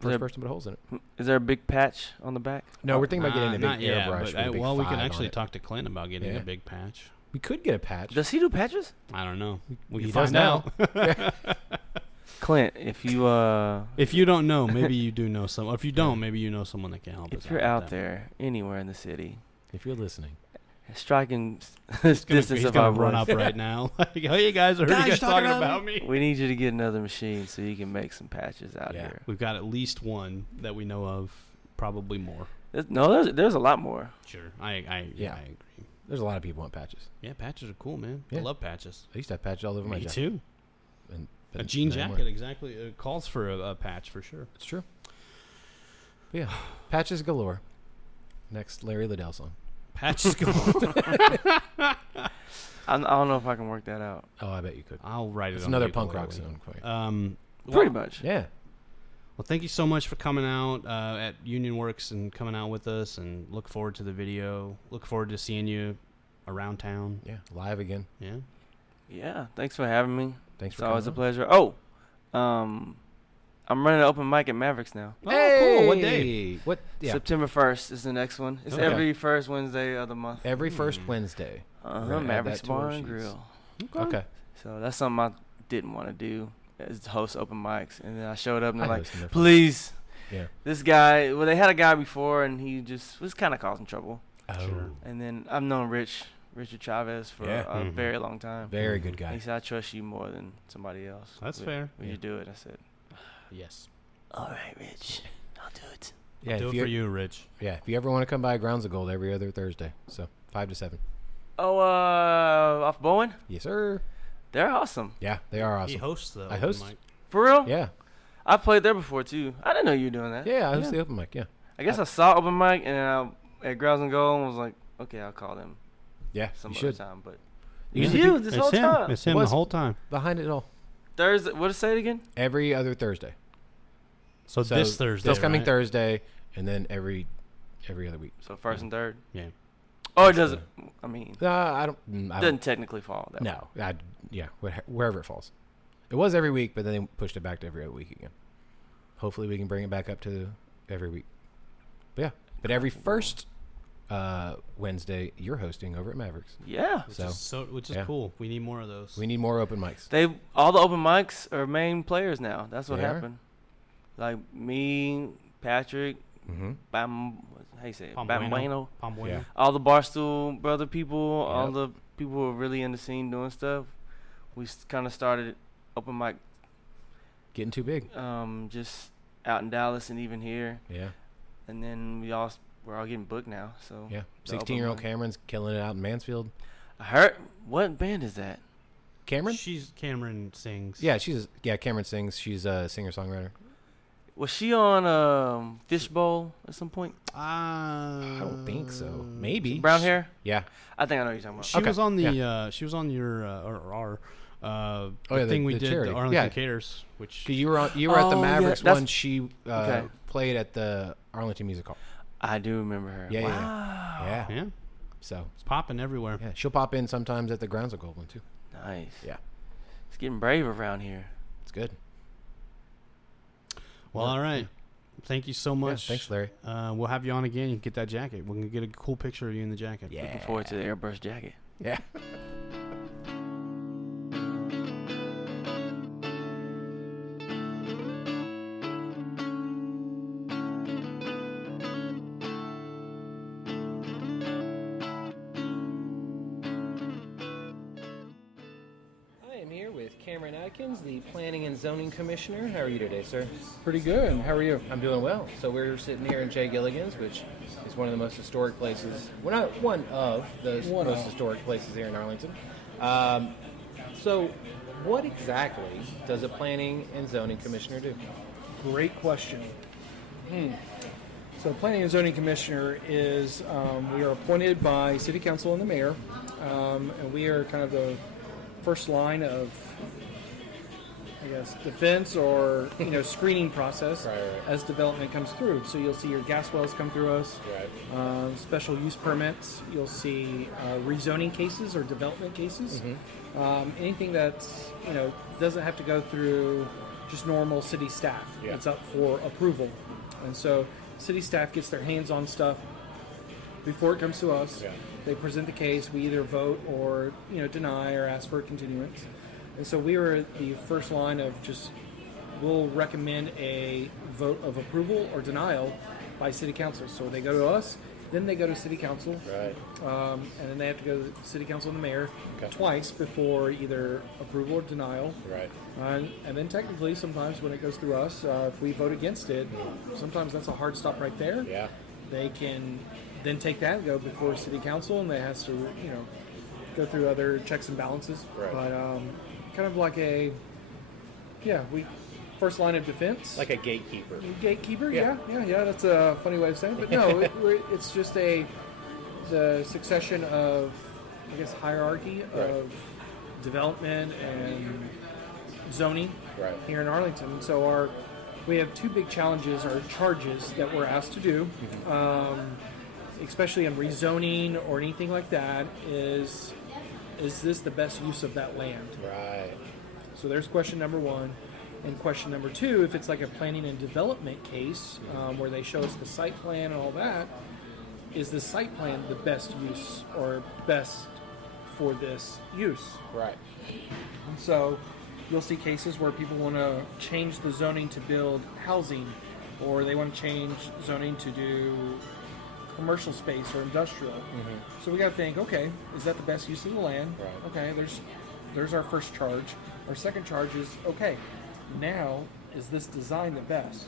first person to put holes in it. is there a big patch on the back? No, we're thinking about getting a not big yet, airbrush. but with a big well, we can 5 on actually it. talk to Clint about getting Yeah. a big patch. We could get a patch. Does he do patches? I don't know. We He can does find out. Clint, if you If you don't know, maybe you do know someone. If you don't, maybe you know someone that can help us. if you're with out that. there anywhere in the city, If you're listening. striking He's distance of gonna our run voice, up right now. Like, hey guys, I heard you guys talking about me. we need you to get another machine so you can make some patches out Yeah. here. We've got at least one that we know of. Probably more. There's a lot more. Sure. I Yeah. agree. There's a lot of people want patches. Yeah, patches are cool, man. Yeah. I love patches. I used to have patches all over my Me jacket. too. And, A but jean not anymore. jacket exactly calls for a patch for sure. It's true. But yeah. Patches galore. Next Larry Ladale song. Patches go. I don't know if I can work that out. Oh, I bet you could. I'll write it. It's on another the punk ukulele. rock song. Quite. Pretty much. Yeah. Well, thank you so much for coming out at Union Works and coming out with us, and look forward to the video. Look forward to seeing you around town. Yeah. Live again. Yeah. Yeah. Thanks for having me. Thanks It's for always a coming pleasure. Oh, I'm running an open mic at Mavericks now. on. Oh, cool. What day? What? Yeah. September 1st is the next one. It's Okay. every first Wednesday of the month. Every first Wednesday. We're gonna add Mavericks that to our Bar and sheets. Grill. Okay. So that's something I didn't want to do, is to host open mics. And then I showed up and they're I like, hosted their- please, Yeah. this guy, well, they had a guy before and he just was kind of causing trouble. Oh. Sure. And then I've known Richard Chavez for Yeah. a Mhm. very long time. Very good He guy. said, I trust you more than somebody else. That's Would- fair. Would Yeah. you do it? I said, Yes. all right, Rich, I'll do it. Yeah. Do If it you, for you, Rich. yeah. If you ever want to come by Grounds of Gold every other Thursday. So 5 to 7. Oh, off Bowen? Yes, sir. They're awesome. Yeah. They are He awesome. hosts the. I open host. mic. For real? Yeah. I played there before, too. I didn't know you were doing that. Yeah. I host the open mic. Yeah. I guess I saw open mic and I, at Grounds and Gold and was like, okay, I'll call them Yeah. some You other should. time. But You it's should you this whole him. time. It's him Was- the whole time. Behind it all. Thursday. What did it say it again? Every other Thursday. So this Thursday. This coming right? Thursday, and then every other week. So first and third. Yeah. Or does it? I mean, I don't. doesn't technically fall that way. No. Wherever it falls. It was every week, but then they pushed it back to every other week again. Hopefully, we can bring it back up to every week. But yeah, but every first Wednesday, you're hosting over at Mavericks. Yeah. Which is cool. We need more of those. We need more open mics. All the open mics are main players now. That's what They are? happened. Like me, Patrick, Mm-hmm. how you say it? Pombueno. Bambueno. Pombueno. Yeah. All the Barstool brother people, all Yep. the people who are really in the scene doing stuff. We kind of started open mic Getting too big. just out in Dallas and even here. Yeah. And then we're all getting booked now. So Yeah. the open 16-year-old mic. Cameron's killing it out in Mansfield. I heard. What band is that? Cameron? Cameron sings. Yeah, Cameron sings. She's a singer-songwriter. Was she on Fishbowl at some point? I don't think so. Maybe. Brown hair? Yeah. I think I know what you're talking about. She Okay. was on the. She was on your our yeah, thing we the did, charity. the Arlington Yeah. Caters, which 'Cause you were at the Oh, yeah, Mavericks that's- one. She okay. played at the Arlington Music Hall. I do remember her. Yeah, wow. yeah. yeah, So it's popping everywhere. yeah, she'll pop in sometimes at the Grounds of Gold one too. Nice. Yeah. It's getting brave around here. It's good. Well, Yeah. all right. Thank you so much. thanks, Larry. We'll have you on again. You can get that jacket. We're gonna get a cool picture of you in the jacket. Yeah. Looking forward to the airbrush jacket. Yeah. I am here with Cameron Atkins, the Planning and Zoning Commissioner. How are you today, sir? Pretty good. How are you? I'm doing well. So we're sitting here in Jay Gilligan's, which is one of the most historic places. Well, not one of the One most of. historic places here in Arlington. So what exactly does a Planning and Zoning Commissioner do? Great question. So, Planning and Zoning Commissioner is we are appointed by City Council and the Mayor, and we are kind of the first line of, I guess, defense or screening process Right. as development comes through. So you'll see your gas wells come through us, Right. special use permits. You'll see rezoning cases or development cases. Anything that's doesn't have to go through just normal city staff. Yeah. It's up for approval, and so city staff gets their hands on stuff before it comes to us. Yeah. They present the case. We either vote or deny or ask for a continuance. And so we are at the first line of just we'll recommend a vote of approval or denial by city council. So they go to us, then they go to city council, Right. and then they have to go to the city council and the mayor Okay. twice before either approval or denial. Right. And then technically, sometimes when it goes through us, if we vote against it, sometimes that's a hard stop right there. Yeah. They can then take that and go before city council, and they has to go through other checks and balances. Right. But kind of like we first line of defense, Like a gatekeeper. gatekeeper. Yeah. Yeah. That's a funny way of saying it, but no, it's just the succession of, I guess, hierarchy Right. of development and zoning Right. here in Arlington. And so we have two big challenges or charges that we're asked to do, especially in rezoning or anything like that. Is this the best use of that land? Right. So there's question number one. And question number two, if it's like a planning and development case where they show us the site plan and all that, is the site plan the best use or best for this use? Right. So you'll see cases where people want to change the zoning to build housing, or they want to change zoning to do commercial space or industrial. So we got to think, okay, is that the best use of the land? Right. Okay, there's our first charge. Our second charge is, okay, now is this design the best?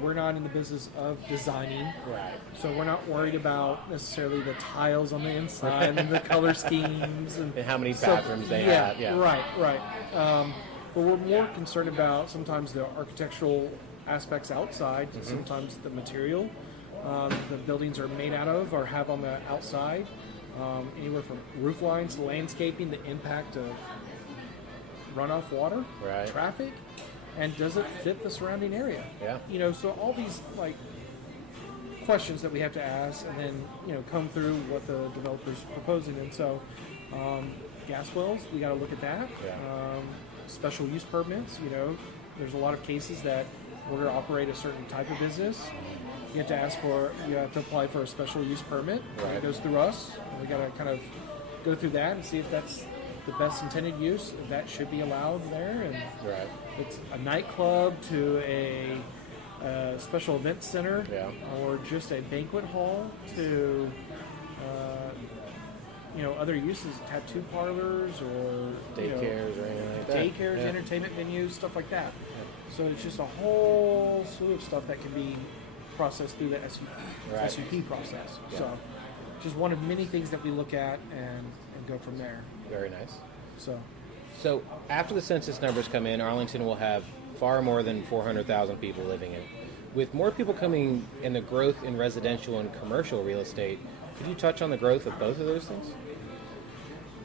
We're not in the business of designing. Right. So we're not worried about necessarily the tiles on the inside and the color schemes and how many so- bathrooms they have. Yeah. Right. But we're more concerned about sometimes the architectural aspects outside, sometimes the material the buildings are made out of or have on the outside, anywhere from roof lines, landscaping, the impact of runoff water, Right. traffic, and does it fit the surrounding area? Yeah. So all these questions that we have to ask, and then comb through what the developer's proposing. And so, gas wells, we got to look at that. Yeah. Special use permits. There's a lot of cases that we're going to operate a certain type of business. You have to apply for a special use permit. Right. It goes through us, and we got to kind of go through that and see if that's the best intended use. If that should be allowed there, and Right. it's a nightclub to a special event center, Yeah. or just a banquet hall to other uses, tattoo parlors or Daycares or anything like that. daycares, Yeah. entertainment venues, stuff like that. So it's just a whole slew of stuff that can be processed through the Right. SUP process. Yeah. So just one of many things that we look at and go from there. Very nice. So After the census numbers come in, Arlington will have far more than 400,000 people living in it. With more people coming and the growth in residential and commercial real estate, could you touch on the growth of both of those things?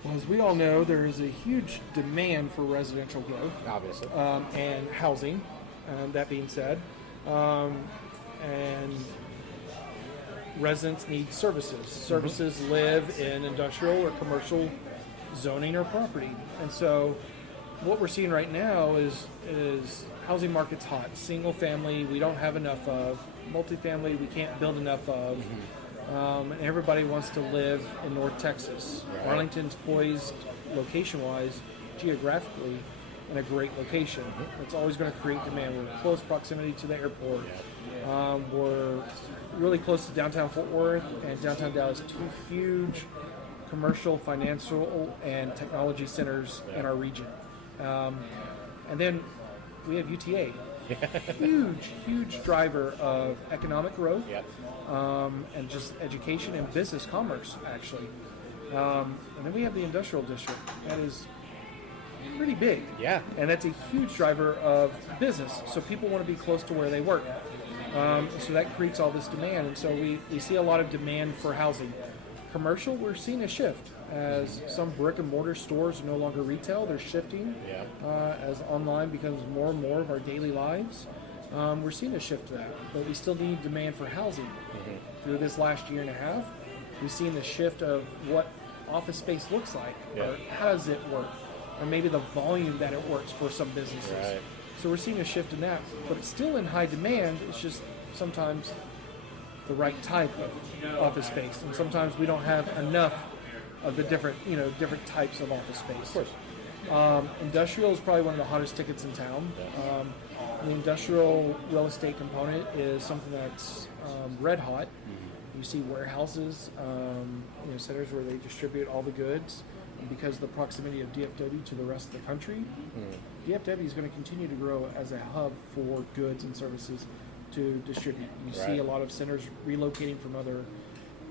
well, as we all know, there is a huge demand for residential growth. Obviously. And housing. That being said, and residents need services. Services live in industrial or commercial zoning or property, and so what we're seeing right now is housing market's hot. Single family, we don't have enough of. Multifamily, we can't build enough of. And everybody wants to live in North Texas. Right. Arlington's poised, location-wise, geographically, in a great location. It's always going to create demand. We're in close proximity to the airport. We're really close to downtown Fort Worth and downtown Dallas, two huge commercial, financial, and technology centers in our region. And then we have UTA. Huge driver of economic growth. Yep. And just education and business commerce, actually. And then we have the industrial district. That is pretty big. Yeah. And that's a huge driver of business. So people want to be close to where they work. So that creates all this demand. And so we see a lot of demand for housing. Commercial, we're seeing a shift as some brick and mortar stores are no longer retail. They're shifting as online becomes more and more of our daily lives. We're seeing a shift to that, but we still need demand for housing. Through this last year and a half, we've seen the shift of what office space looks like, or how does it work, or maybe the volume that it works for some businesses. Right. So we're seeing a shift in that, but it's still in high demand. It's just sometimes the right type of office space, and sometimes we don't have enough of the different types of office space. Of course. Industrial is probably one of the hottest tickets in town. The industrial real estate component is something that's red hot. You see warehouses, centers where they distribute all the goods. And because of the proximity of DFW to the rest of the country, DFW is going to continue to grow as a hub for goods and services to distribute. You see a lot of centers relocating from other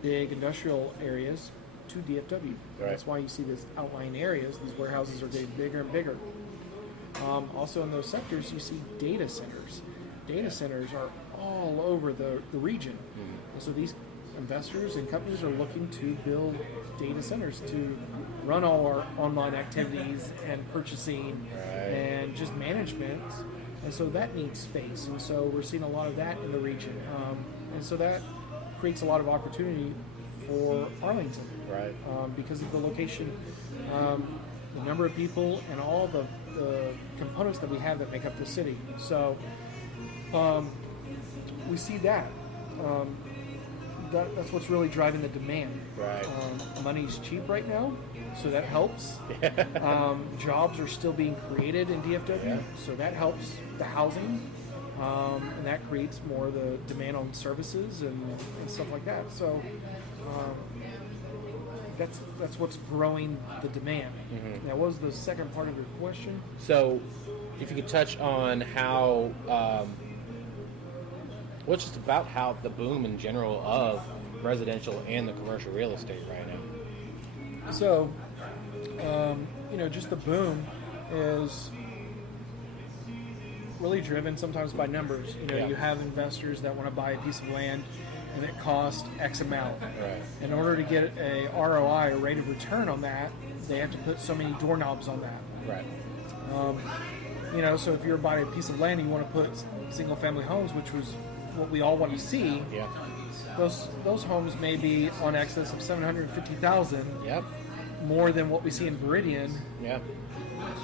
big industrial areas to DFW. That's why you see these outlying areas. These warehouses are getting bigger and bigger. Also in those sectors, you see data centers. Data centers are all over the region. And so these investors and companies are looking to build data centers to run all our online activities and purchasing and just management. And so that needs space. And so we're seeing a lot of that in the region. And so that creates a lot of opportunity for Arlington. Because of the location, the number of people, and all the components that we have that make up the city. So we see that. That's what's really driving the demand. Money's cheap right now, so that helps. Jobs are still being created in DFW, so that helps the housing, and that creates more of the demand on services and stuff like that. So that's what's growing the demand. Now, what was the second part of your question? So, if you could touch on how, just about how the boom in general of residential and the commercial real estate right now. So, just the boom is really driven sometimes by numbers. You have investors that want to buy a piece of land and it costs X amount. In order to get a ROI, a rate of return on that, they have to put so many doorknobs on that. So if you're buying a piece of land and you want to put single family homes, which was what we all want to see, those homes may be on excess of 750,000. Yep. More than what we see in Viridian. Yep.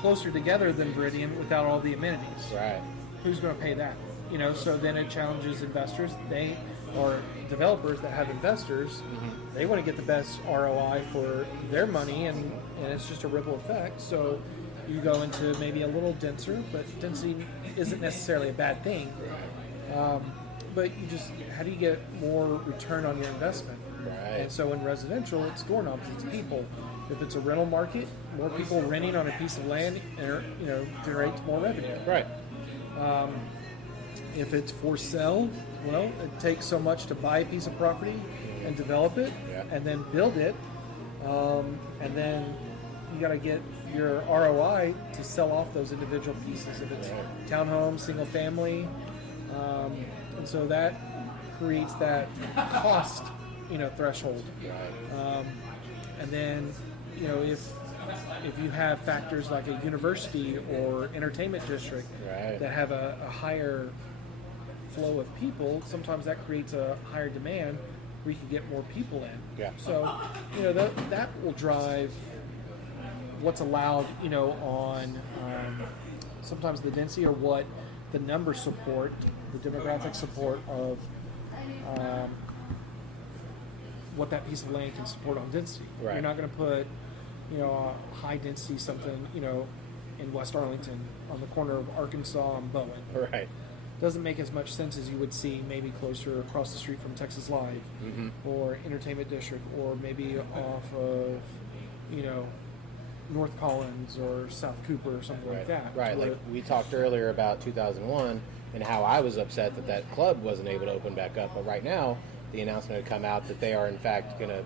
Closer together than Viridian without all the amenities. Right. Who's going to pay that? So then it challenges investors. Or developers that have investors. They want to get the best ROI for their money, and it's just a ripple effect. So you go into maybe a little denser, but density isn't necessarily a bad thing. But how do you get more return on your investment? Right. And so in residential, it's doorknobs, it's people. If it's a rental market, more people renting on a piece of land, generates more revenue. Right. If it's for sale, well, it takes so much to buy a piece of property and develop it, and then build it, and then you got to get your ROI to sell off those individual pieces. If it's townhome, single family, and so that creates that cost, threshold. And then, if you have factors like a university or entertainment district that have a higher flow of people, sometimes that creates a higher demand where you can get more people in. Yeah. So, that will drive what's allowed, on sometimes the density or what the numbers support, the demographic support of what that piece of land can support on density. Right. You're not going to put, a high density something, in West Arlington on the corner of Arkansas and Bowen. Right. Doesn't make as much sense as you would see maybe closer across the street from Texas Live or Entertainment District, or maybe off of, North Collins or South Cooper or something like that. Right. Like we talked earlier about 2001 and how I was upset that club wasn't able to open back up. But right now, the announcement had come out that they are in fact going to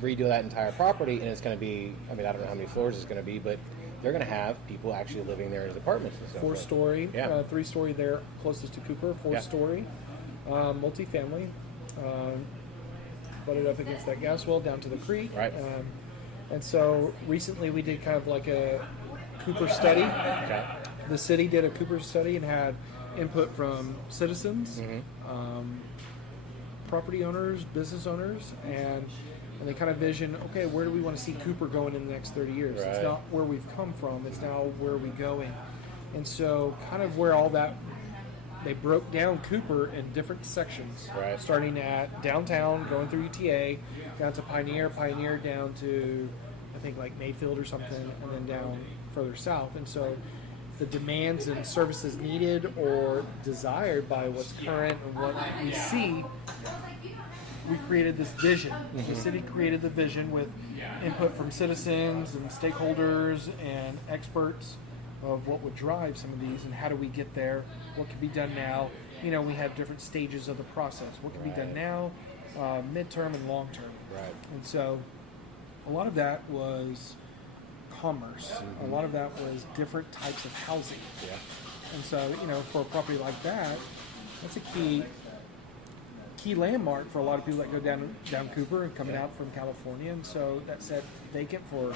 redo that entire property, and it's going to be, I don't know how many floors it's going to be, but they're going to have people actually living there in apartments and stuff. 4-story, 3-story there closest to Cooper, 4-story, multifamily, butted up against that gas well down to the creek. Right. And so recently we did kind of like a Cooper study. Okay. The city did a Cooper study and had input from citizens, property owners, business owners, and they kind of vision, okay, where do we want to see Cooper going in the next 30 years? Right. It's not where we've come from, it's now where we're going. And so kind of where all that, they broke down Cooper in different sections, starting at downtown, going through UTA, down to Pioneer down to, I think, like Mayfield or something, and then down further south. And so the demands and services needed or desired by what's current and what we see, we created this vision. The city created the vision with input from citizens and stakeholders and experts of what would drive some of these and how do we get there, what can be done now. We have different stages of the process. What can be done now, midterm and long term. Right. And so a lot of that was commerce. A lot of that was different types of housing. Yeah. And so, for a property like that, that's a key landmark for a lot of people that go down Cooper and coming out from California. And so that sat vacant for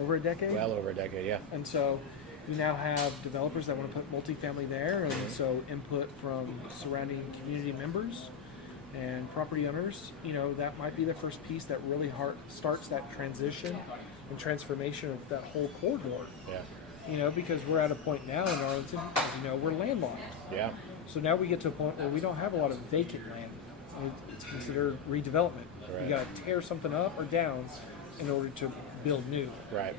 over a decade. Well over a decade, yeah. And so you now have developers that want to put multifamily there, and so input from surrounding community members and property owners. That might be the first piece that really starts that transition and transformation of that whole corridor. Yeah. Because we're at a point now in Arlington, as we're landlocked. Yeah. So now we get to a point where we don't have a lot of vacant land. It's considered redevelopment. Right. You got to tear something up or down in order to build new. Right.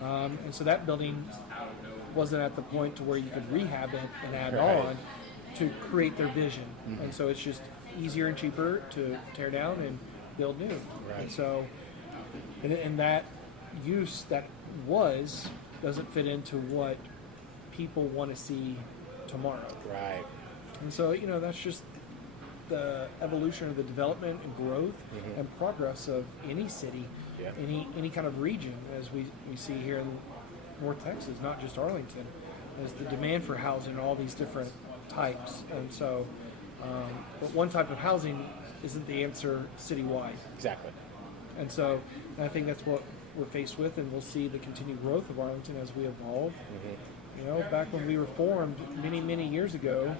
And so that building wasn't at the point to where you could rehab it and add Right. on to create their vision. And so it's just easier and cheaper to tear down and build new. Right. And so, and that use that doesn't fit into what people want to see tomorrow. Right. And so, that's just the evolution of the development and growth and progress of any city, any kind of region, as we see here in North Texas, not just Arlington, as the demand for housing, all these different types. And so, but one type of housing isn't the answer citywide. Exactly. And so I think that's what we're faced with, and we'll see the continued growth of Arlington as we evolve. Back when we were formed many, many years ago,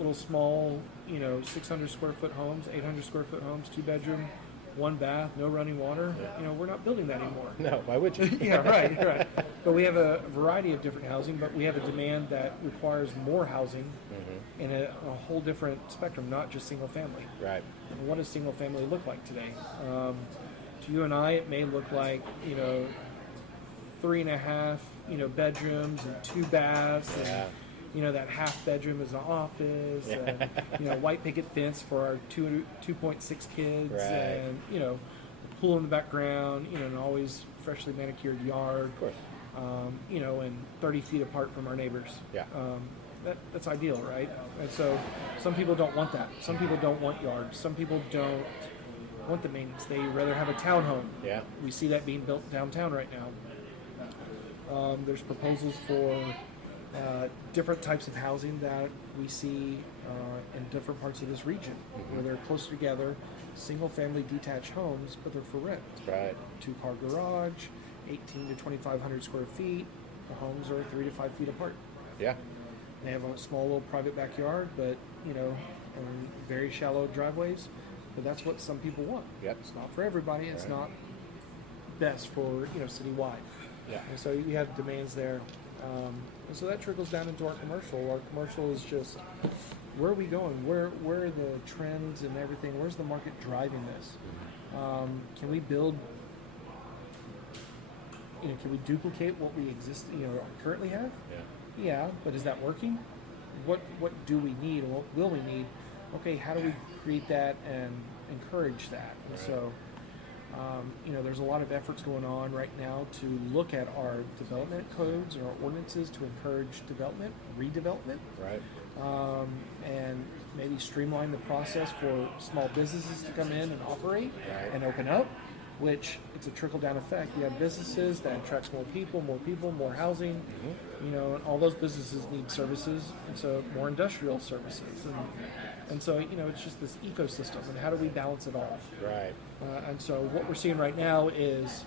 little small, 600 square foot homes, 800 square foot homes, 2-bedroom, 1 bath, no running water. We're not building that anymore. No, why would you? Yeah, right. But we have a variety of different housing, but we have a demand that requires more housing in a whole different spectrum, not just single family. Right. And what does single family look like today? To you and I, it may look like, 3.5, bedrooms and 2 baths, and that half bedroom is an office, and white picket fence for our 2.6 kids, right. and a pool in the background, an always freshly manicured yard, Of course. And 30 feet apart from our neighbors. Yeah. That's ideal, right? And so some people don't want that. Some people don't want yards. Some people don't want the maintenance. They rather have a townhome. Yeah. We see that being built downtown right now. There's proposals for different types of housing that we see in different parts of this region, where they're close together, single-family detached homes, but they're for rent. Right. 2-car garage, 18 to 2,500 square feet. The homes are 3 to 5 feet apart. Yeah. They have a small little private backyard, but and very shallow driveways. But that's what some people want. Yep. It's not for everybody. It's Right. not best for citywide. Yeah. And so you have demands there, and so that trickles down into our commercial. Our commercial is just where are we going? Where are the trends and everything? Where's the market driving this? Can we build? Can we duplicate what we currently have? Yeah. Yeah, but is that working? What do we need and what will we need? Okay, how do we create that and encourage that? And Right. so, there's a lot of efforts going on right now to look at our development codes and our ordinances to encourage development, redevelopment, Right. and maybe streamline the process for small businesses to come in and operate Right. and open up, which it's a trickle-down effect. You have businesses that attracts more people, more housing, and all those businesses need services, and so more industrial services, and so it's just this ecosystem, and how do we balance it all? Right. And so what we're seeing right now is,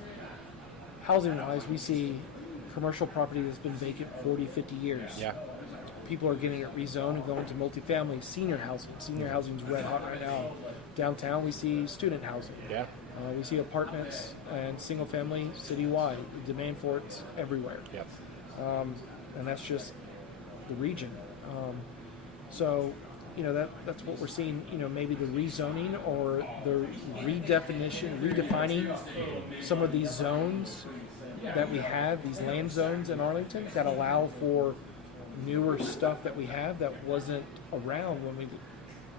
housing-wise, we see commercial property that's been vacant 40, 50 years. Yeah. People are getting it rezoned and going to multifamily, senior housing. Senior housing is red hot right now. Downtown, we see student housing. Yeah. We see apartments and single family citywide. The demand for it's everywhere. Yep. And that's just the region. So, that's what we're seeing, maybe the rezoning or the redefining some of these zones that we have, these land zones in Arlington that allow for newer stuff that we have that wasn't around when we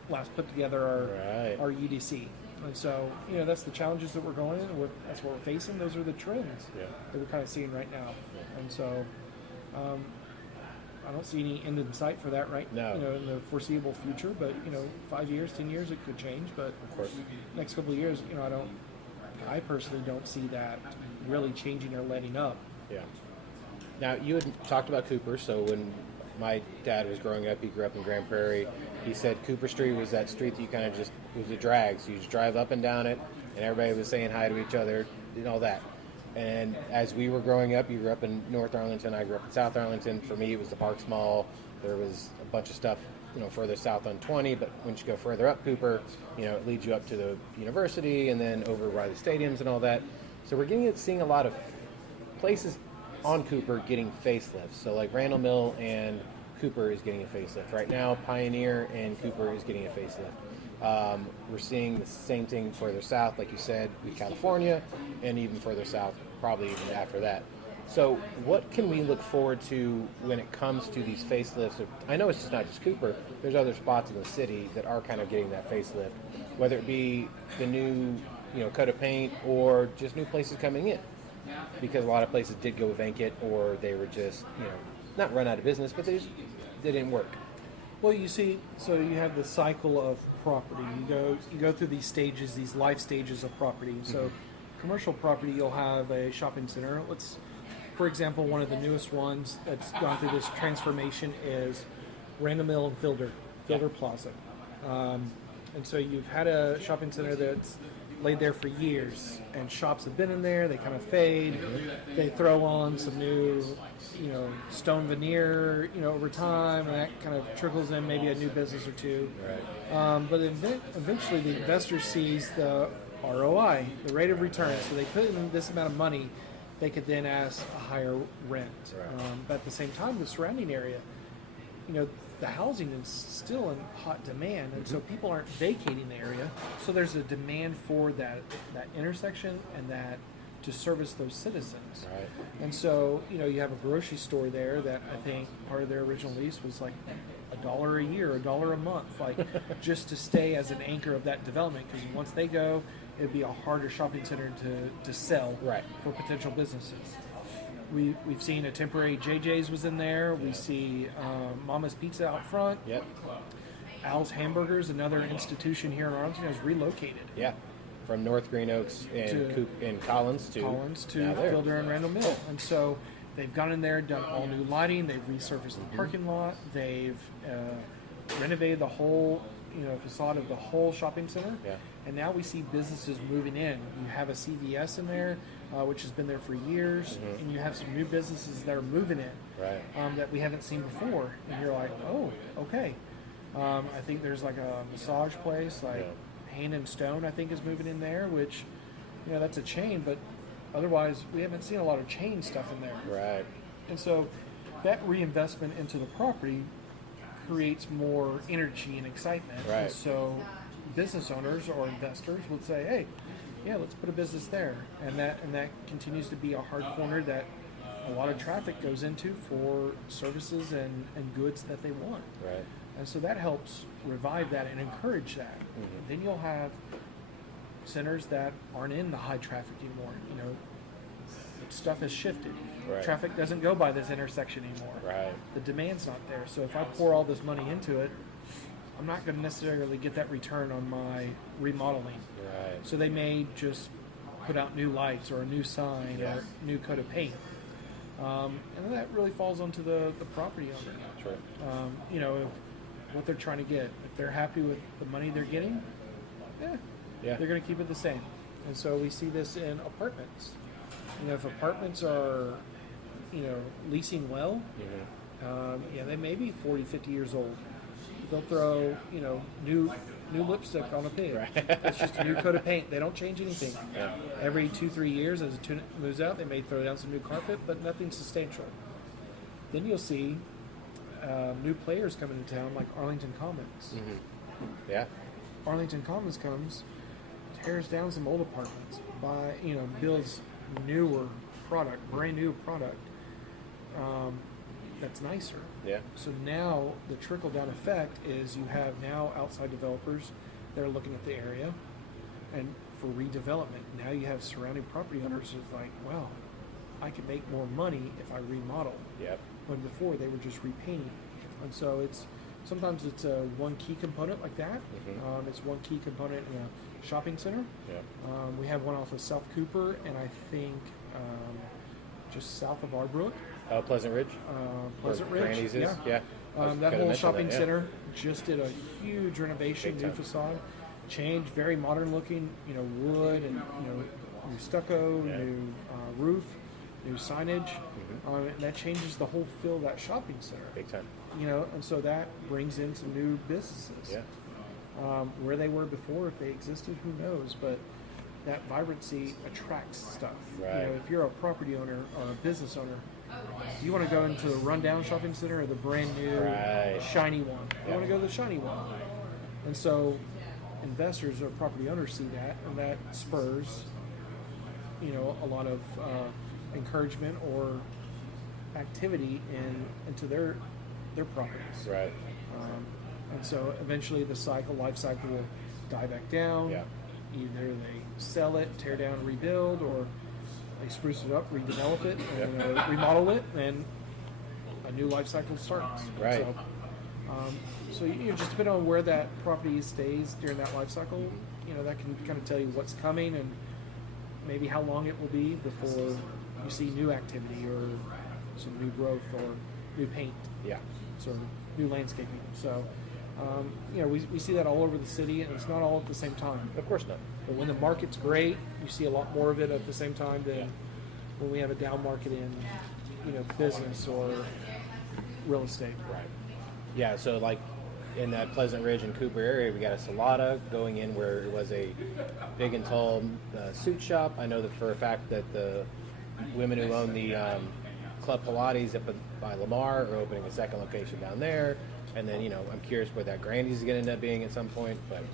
last put together Right. our UDC. And so, that's the challenges that we're going in, and that's what we're facing. Those are the trends Yeah. that we're kind of seeing right now. And so, I don't see any end in sight for that No. in the foreseeable future. But 5 years, 10 years, it could change. But Of course. next couple of years, I personally don't see that really changing or letting up. Yeah. Now, you had talked about Cooper, so when my dad was growing up, he grew up in Grand Prairie, he said Cooper Street was that street that you kind of it was a drag, so you just drive up and down it, and everybody was saying hi to each other and all that. And as we were growing up, you grew up in North Arlington, I grew up in South Arlington. For me, it was the Parks Mall. There was a bunch of stuff, further south on 20, but once you go further up Cooper, it leads you up to the university and then over by the stadiums and all that. So we're seeing a lot of places on Cooper getting facelifts. So like Randall Mill and Cooper is getting a facelift. Right now, Pioneer and Cooper is getting a facelift. We're seeing the same thing further south, like you said, with California, and even further south, probably even after that. So what can we look forward to when it comes to these facelifts? I know it's just not just Cooper. There's other spots in the city that are kind of getting that facelift, whether it be the new coat of paint or just new places coming in. Because a lot of places did go vacant, or they were just, not run out of business, but they didn't work. Well, you see, so you have the cycle of property. You go through these stages, these life stages of property. So, commercial property, you'll have a shopping center. For example, one of the newest ones that's gone through this transformation is Randall Mill and Fielder Plaza. And so you've had a shopping center that's laid there for years, and shops have been in there. They kind of fade. They throw on some new, stone veneer, over time, and that kind of trickles in maybe a new business or two. Right. But eventually, the investor sees the ROI, the rate of return. So they put in this amount of money, they could then ask a higher rent. Right. But at the same time, the surrounding area, the housing is still in hot demand, and so people aren't vacating the area. So there's a demand for that intersection and that to service those citizens. Right. And so you have a grocery store there that I think part of their original lease was like $1 a year, $1 a month, like just to stay as an anchor of that development. Because once they go, it'd be a harder shopping center to sell Right. for potential businesses. We've seen a temporary JJ's was in there. We see Mama's Pizza out front. Yep. Al's Hamburgers, another institution here in Arlington, has relocated. Yeah. From North Green Oaks and Collins to now there. Fielder and Randall Mill. And so they've gone in there, done all new lighting. They've resurfaced the parking lot. They've renovated the whole facade of the whole shopping center. Yeah. And now we see businesses moving in. You have a CVS in there, which has been there for years, and you have some new businesses that are moving in Right. that we haven't seen before. And you're like, oh, okay. I think there's like a massage place, like Hand and Stone, I think, is moving in there, which, that's a chain, but otherwise we haven't seen a lot of chain stuff in there. Right. And so that reinvestment into the property creates more energy and excitement. Right. And so business owners or investors would say, hey, yeah, let's put a business there. And that continues to be a hard corner that a lot of traffic goes into for services and goods that they want. Right. And so that helps revive that and encourage that. Then you'll have centers that aren't in the high traffic anymore. Stuff has shifted. Right. Traffic doesn't go by this intersection anymore. Right. The demand's not there. So if I pour all this money into it, I'm not going to necessarily get that return on my remodeling. Right. So they may just put out new lights or a new sign or new coat of paint. And that really falls onto the property owner. Sure. If what they're trying to get, if they're happy with the money they're getting, they're going to keep it the same. And so we see this in apartments. If apartments are, leasing well, they may be 40, 50 years old. They'll throw, new lipstick on a pig. Right. It's just a new coat of paint. They don't change anything. Yeah. Every 2-3 years, as a tenant moves out, they may throw down some new carpet, but nothing substantial. Then you'll see new players come into town, like Arlington Commons. Yeah. Arlington Commons comes, tears down some old apartments, builds newer product, brand new product that's nicer. Yeah. So now the trickle down effect is you have now outside developers that are looking at the area, and for redevelopment, now you have surrounding property owners who's like, well, I can make more money if I remodel. Yep. When before they were just repainting. And so sometimes it's one key component like that. It's one key component in a shopping center. Yeah. We have one off of South Cooper, and I think just south of Arbrook. Pleasant Ridge. Pleasant Where Ridge. Granny's is? Yeah. That whole shopping that, yeah. center just did a huge renovation, Big new time. facade, change, very modern looking. Wood and new stucco, new roof, new signage. And that changes the whole feel of that shopping center. Big time. And so that brings in some new businesses. Yeah. Where they were before, if they existed, who knows? But that vibrancy attracts stuff. Right. If you're a property owner or a business owner, you want to go into the rundown shopping center or the brand new shiny one. You want to go to the shiny one. And so investors or property owners see that, and that spurs, a lot of encouragement or activity into their properties. Right. And so eventually the life cycle will die back down. Yeah. Either they sell it, tear down, rebuild, or they spruce it up, redevelop it, and remodel it, and a new life cycle starts. Right. So just depending on where that property stays during that life cycle, that can kind of tell you what's coming and maybe how long it will be before you see new activity or some new growth or new paint. Yeah. So new landscaping. So, we see that all over the city, and it's not all at the same time. Of course not. But when the market's great, you see a lot more of it at the same time than when we have a down market in, business or real estate. Right. Yeah, so like in that Pleasant Ridge and Cooper area, we got a Salata going in where it was a big and tall suit shop. I know that for a fact that the women who own the Club Pilates up by Lamar are opening a second location down there. And then, I'm curious where that Grandy's is going to end up being at some point. But,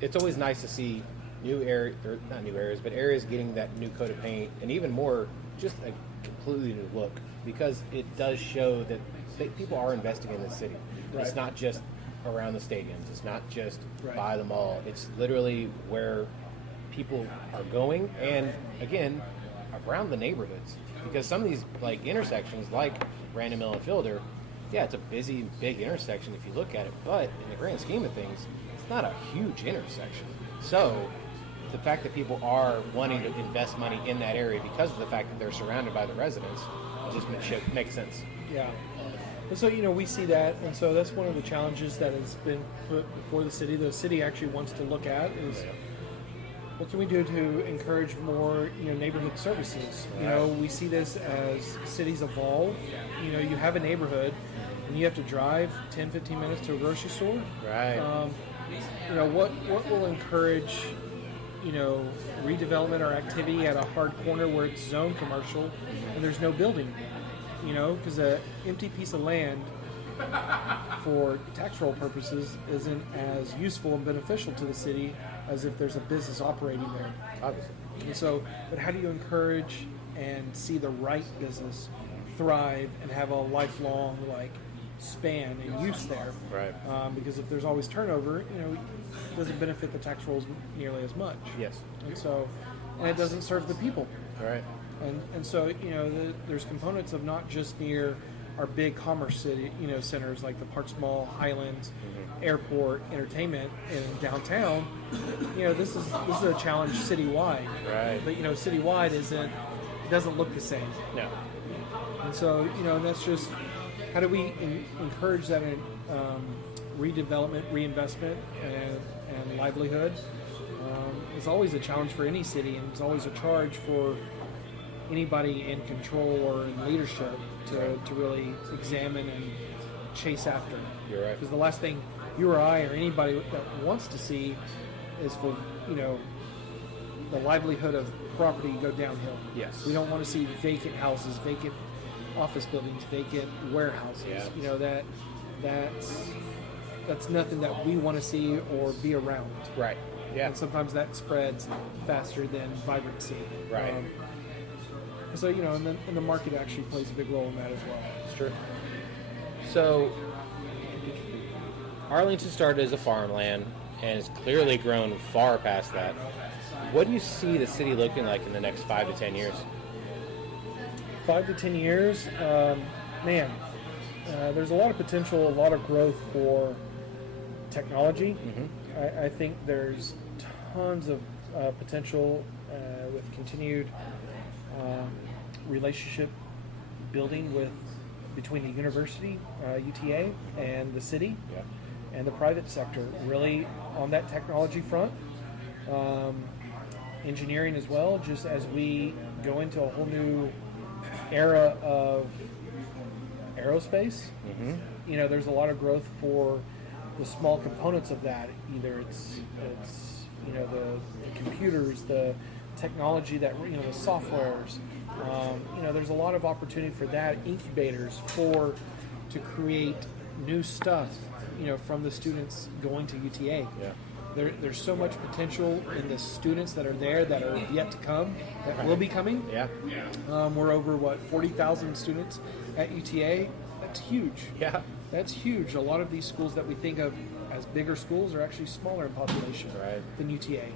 it's always nice to see new areas, or not new areas, but areas getting that new coat of paint and even more, just a completely new look, because it does show that people are investing in the city. Right. It's not just around the stadiums. It's not just Right. by the mall. It's literally where people are going, and again, around the neighborhoods. Because some of these like intersections, like Brandon Mill and Fielder, yeah, it's a busy, big intersection if you look at it, but in the grand scheme of things, it's not a huge intersection. So the fact that people are wanting to invest money in that area because of the fact that they're surrounded by the residents, it just makes sense. Yeah. And so, we see that, and so that's one of the challenges that has been put before the city. The city actually wants to look at is what can we do to encourage more, neighborhood services? We see this as cities evolve. You have a neighborhood, and you have to drive 10, 15 minutes to a grocery store. Right. What will encourage, redevelopment or activity at a hard corner where it's zone commercial and there's no building? Because an empty piece of land for tax roll purposes isn't as useful and beneficial to the city as if there's a business operating there. Obviously. And so, but how do you encourage and see the right business thrive and have a lifelong span and use there? Right. Because if there's always turnover, it doesn't benefit the tax rolls nearly as much. Yes. And so, and it doesn't serve the people. Right. And so, there's components of not just near our big commerce city, centers like the Parks Mall, Highlands, Airport, entertainment, and downtown. This is a challenge citywide. Right. But citywide it doesn't look the same. No. And so, and that's just how do we encourage that redevelopment, reinvestment, and livelihood. It's always a challenge for any city, and it's always a charge for anybody in control or in leadership to really examine and chase after. You're right. Because the last thing you or I or anybody that wants to see is for, the livelihood of property go downhill. Yes. We don't want to see vacant houses, vacant office buildings, vacant warehouses. Yeah. That's nothing that we want to see or be around. Right. Yeah. And sometimes that spreads faster than vibrancy. Right. So, and the market actually plays a big role in that as well. It's true. So, Arlington started as a farmland and has clearly grown far past that. What do you see the city looking like in the next 5 to 10 years? 5 to 10 years, there's a lot of potential, a lot of growth for technology. Mm-hmm. I think there's tons of potential with continued relationship building between the university, UTA, and the city, and the private sector, really on that technology front. Engineering as well, just as we go into a whole new era of aerospace. Mm-hmm. There's a lot of growth for the small components of that. Either it's the computers, the technology that the softwares. There's a lot of opportunity for that. Incubators to create new stuff. From the students going to UTA. Yeah. There's so much potential in the students that are there that are yet to come, that will be coming. Yeah. We're over 40,000 students at UTA. That's huge. Yeah. That's huge. A lot of these schools that we think of as bigger schools are actually smaller in population than UTA.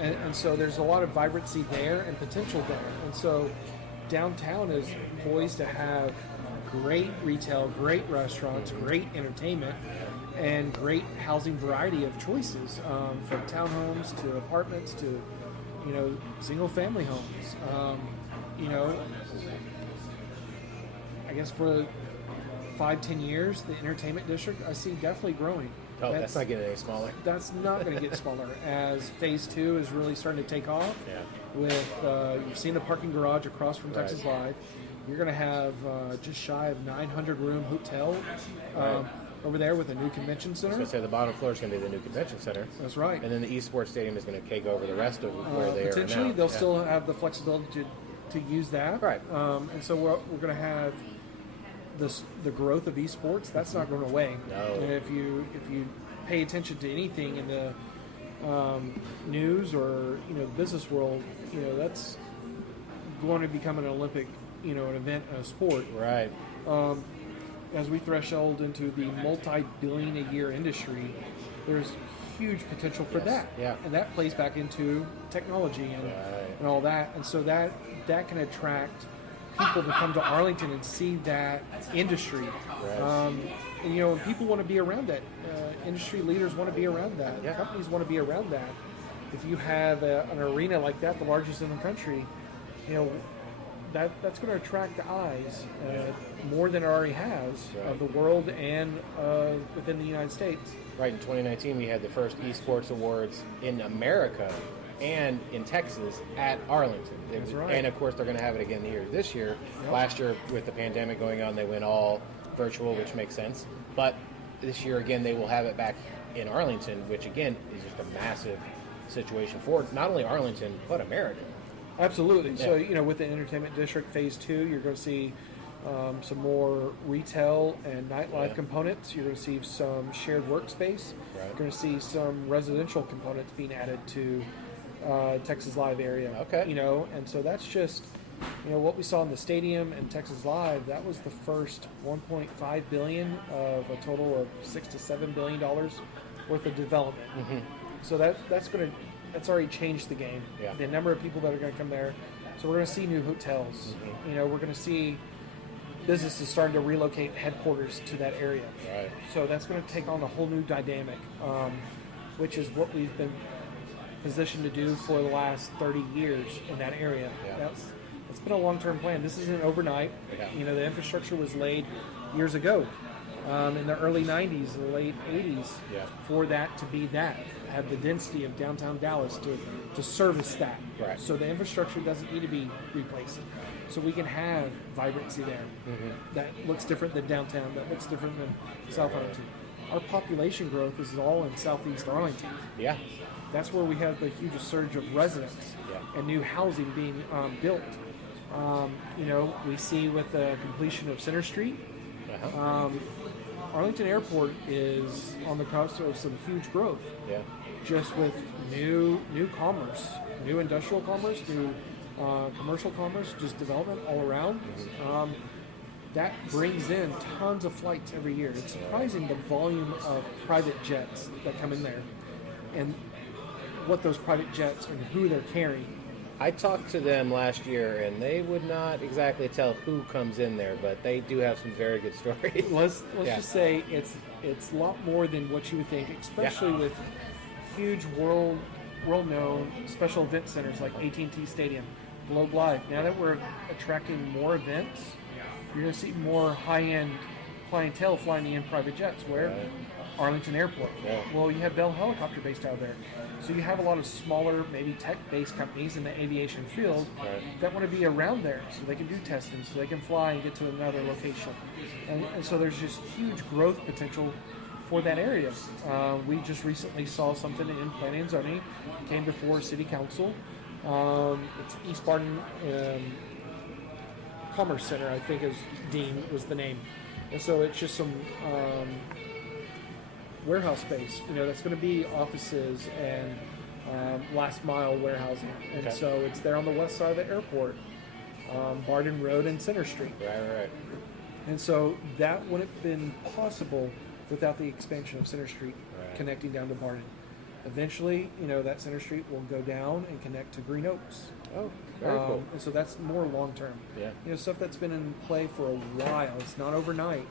And so there's a lot of vibrancy there and potential there. And so downtown is poised to have great retail, great restaurants, great entertainment, and great housing variety of choices, from townhomes to apartments to, single-family homes. I guess for 5-10 years, the entertainment district I see definitely growing. Oh, that's not getting any smaller. That's not going to get smaller as Phase 2 is really starting to take off. Yeah. With you've seen the parking garage across from Texas Live. You're going to have just shy of 900 room hotel over there with a new convention center. I was going to say the bottom floor is going to be the new convention center. That's right. And then the esports stadium is going to take over the rest of where they are now. Potentially, they'll still have the flexibility to use that. Right. And so we're going to have the growth of esports. That's not going away. No. And if you pay attention to anything in the news or the business world, that's going to become an Olympic, an event, a sport. Right. As we threshold into the multi-billion-a-year industry, there's huge potential for that. Yeah. And that plays back into technology and all that. And so that can attract people to come to Arlington and see that industry. Right. And people want to be around that. Industry leaders want to be around that. Yeah. Companies want to be around that. If you have an arena like that, the largest in the country, that's going to attract the eyes more than it already has of the world and within the United States. Right. In 2019, we had the first esports awards in America and in Texas at Arlington. That's right. And of course, they're going to have it again here this year. Yep. Last year, with the pandemic going on, they went all virtual, which makes sense. But this year, again, they will have it back in Arlington, which again is just a massive situation for not only Arlington but America. Absolutely. Yeah. So, with the entertainment district phase 2, you're going to see some more retail and nightlife components. You're going to see some shared workspace. Right. You're going to see some residential components being added to Texas Live area. Okay. And so that's just, what we saw in the stadium and Texas Live. That was the first 1.5 billion of a total of $6 to $7 billion worth of development. Mm-hmm. So that's already changed the game. Yeah. The number of people that are going to come there. So we're going to see new hotels. Mm-hmm. We're going to see businesses starting to relocate headquarters to that area. Right. So that's going to take on a whole new dynamic, which is what we've been positioned to do for the last 30 years in that area. Yeah. It's been a long-term plan. This isn't overnight. Yeah. The infrastructure was laid years ago, in the early 90s and the late 80s, for that to be that. Have the density of downtown Dallas to service that. Right. So the infrastructure doesn't need to be replaced. So we can have vibrancy there that looks different than downtown, that looks different than South Arlington. Our population growth is all in Southeast Arlington. Yeah. That's where we have the hugest surge of residents and new housing being built. We see with the completion of Center Street, Arlington Airport is on the cusp of some huge growth. Yeah. Just with new commerce, new industrial commerce, new commercial commerce, just development all around. That brings in tons of flights every year. It's surprising the volume of private jets that come in there and what those private jets and who they're carrying. I talked to them last year, and they would not exactly tell who comes in there, but they do have some very good stories. Let's just say it's a lot more than what you would think, especially with huge world-known special event centers like AT&T Stadium, Globe Live. Now that we're attracting more events, you're going to see more high-end clientele flying in private jets. Where? Arlington Airport. Yeah. Well, you have Bell Helicopter based out of there. So you have a lot of smaller, maybe tech-based companies in the aviation field that want to be around there so they can do testing, so they can fly and get to another location. And so there's just huge growth potential for that area. We just recently saw something in Planning and Zoning. It came before City Council. It's East Barton Commerce Center, I think was the name. And so it's just some warehouse space, that's going to be offices and last mile warehousing. And so it's there on the west side of the airport, Barden Road and Center Street. Right. And so that wouldn't have been possible without the expansion of Center Street connecting down to Barden. Eventually, that Center Street will go down and connect to Green Oaks. Oh, very cool. And so that's more long term. Yeah. Stuff that's been in play for a while. It's not overnight.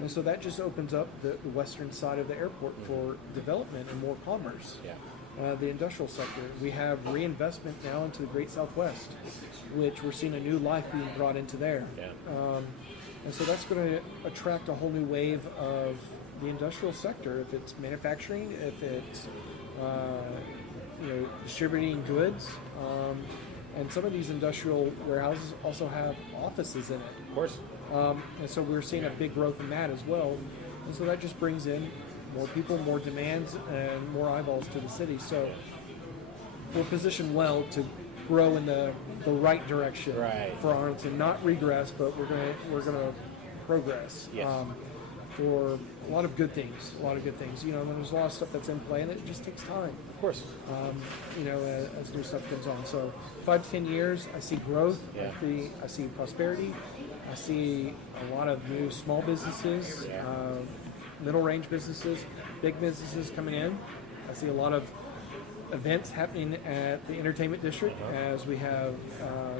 And so that just opens up the western side of the airport for development and more commerce. Yeah. The industrial sector. We have reinvestment now into the Great Southwest, which we're seeing a new life being brought into there. Yeah. And so that's going to attract a whole new wave of the industrial sector. If it's manufacturing, if it's distributing goods, and some of these industrial warehouses also have offices in it. Of course. And so we're seeing a big growth in that as well. And so that just brings in more people, more demands, and more eyeballs to the city. So we're positioned well to grow in the right direction for Arlington, not regress, but we're gonna progress. Yes. For a lot of good things. There's a lot of stuff that's in play, and it just takes time. Of course. As new stuff comes on. So 5 to 10 years, I see growth. Yeah. I see prosperity. I see a lot of new small businesses, middle range businesses, big businesses coming in. I see a lot of events happening at the entertainment district as we have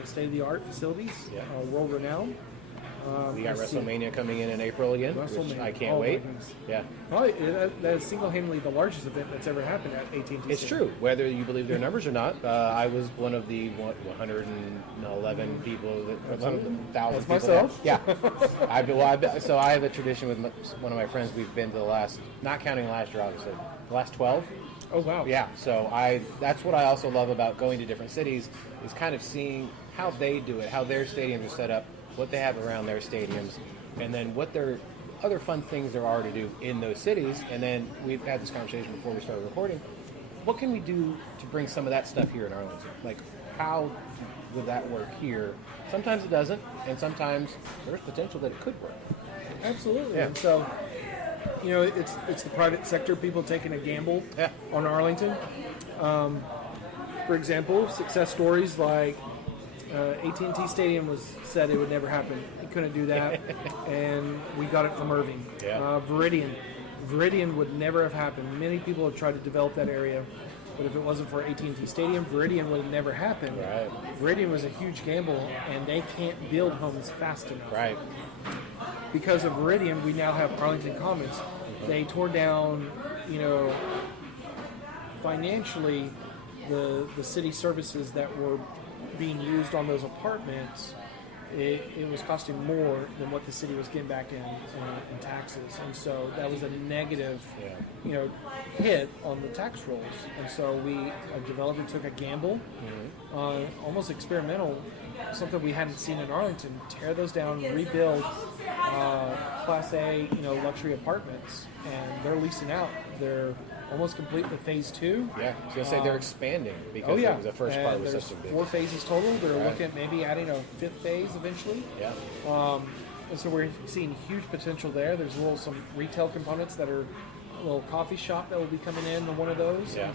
state-of-the-art facilities, world renowned. We got WrestleMania coming in April again, which I can't wait. Yeah, probably that is single-handedly the largest event that's ever happened at AT&T. It's true, whether you believe their numbers or not. I was one of the 111 people, one of the 1,000 people. Myself. Yeah. So I have a tradition with one of my friends. We've been to the last, not counting last year, obviously, the last 12. Oh wow. Yeah. So that's what I also love about going to different cities is kind of seeing how they do it, how their stadiums are set up, what they have around their stadiums, and then what their other fun things there are to do in those cities. And then we've had this conversation before we started recording. What can we do to bring some of that stuff here in Arlington? Like, how would that work here? Sometimes it doesn't, and sometimes there's potential that it could work. Absolutely. Yeah. And so, it's the private sector, people taking a gamble on Arlington. For example, success stories like AT&T Stadium said it would never happen. It couldn't do that, and we got it from Irving. Yeah. Veridian would never have happened. Many people have tried to develop that area, but if it wasn't for AT&T Stadium, Veridian would have never happened. Right. Veridian was a huge gamble, and they can't build homes fast enough. Right. Because of Veridian, we now have Arlington Commons. They tore down, financially, the city services that were being used on those apartments. It was costing more than what the city was getting back in taxes, and so that was a negative, hit on the tax rolls. And so a developer took a gamble, almost experimental, something we hadn't seen in Arlington. Tear those down, rebuild Class A, luxury apartments, and they're leasing out. They're almost complete with phase 2. Yeah, I was going to say they're expanding because the first part was such a big. 4 phases total. They're looking at maybe adding a 5th phase eventually. Yeah. And so we're seeing huge potential there. There's some retail components that are a little coffee shop that will be coming in one of those. Yeah.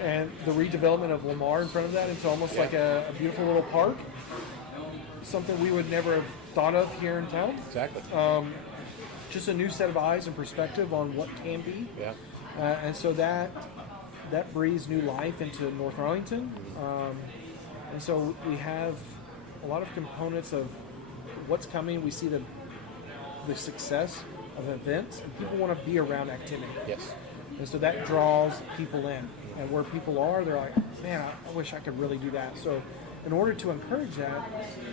And the redevelopment of Lamar in front of that into almost like a beautiful little park. Something we would never have thought of here in town. Exactly. Just a new set of eyes and perspective on what can be. Yeah. And so that breathes new life into North Arlington. And so we have a lot of components of what's coming. We see the success of events, and people want to be around activity. Yes. And so that draws people in. And where people are, they're like, man, I wish I could really do that. So in order to encourage that,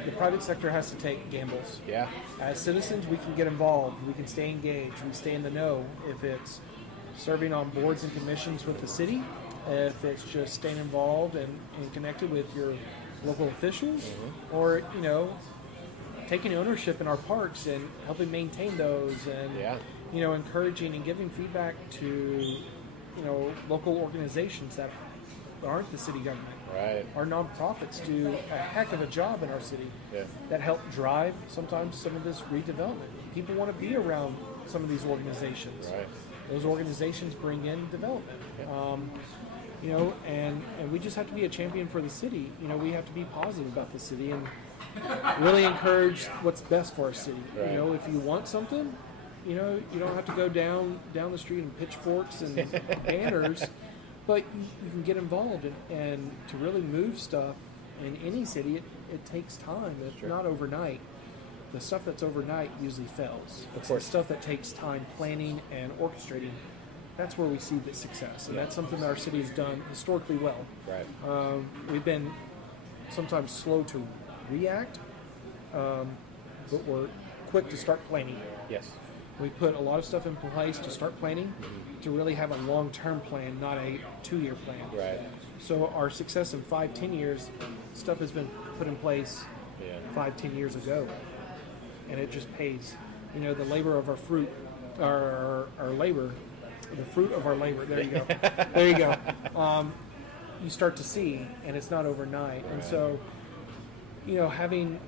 the private sector has to take gambles. Yeah. As citizens, we can get involved. We can stay engaged. We stay in the know. If it's serving on boards and commissions with the city, if it's just staying involved and connected with your local officials, or, taking ownership in our parks and helping maintain those and, encouraging and giving feedback to, local organizations that aren't the city government. Right. Our nonprofits do a heck of a job in our city that help drive sometimes some of this redevelopment. People want to be around some of these organizations. Right. Those organizations bring in development. And we just have to be a champion for the city. We have to be positive about the city and really encourage what's best for our city. Right. If you want something, you don't have to go down the street and pitchforks and banners. But you can get involved, and to really move stuff in any city, it takes time. It's not overnight. The stuff that's overnight usually fails. It's the stuff that takes time planning and orchestrating. That's where we see the success, and that's something that our city has done historically well. Right. We've been sometimes slow to react, but we're quick to start planning. Yes. We put a lot of stuff in place to start planning, to really have a long-term plan, not a 2-year plan. Right. So our success in 5-10 years, stuff has been put in place 5-10 years ago, and it just pays. You know, the labor of our fruit, our labor, the fruit of our labor. There you go. There you go. You start to see, and it's not overnight. And so, you know, having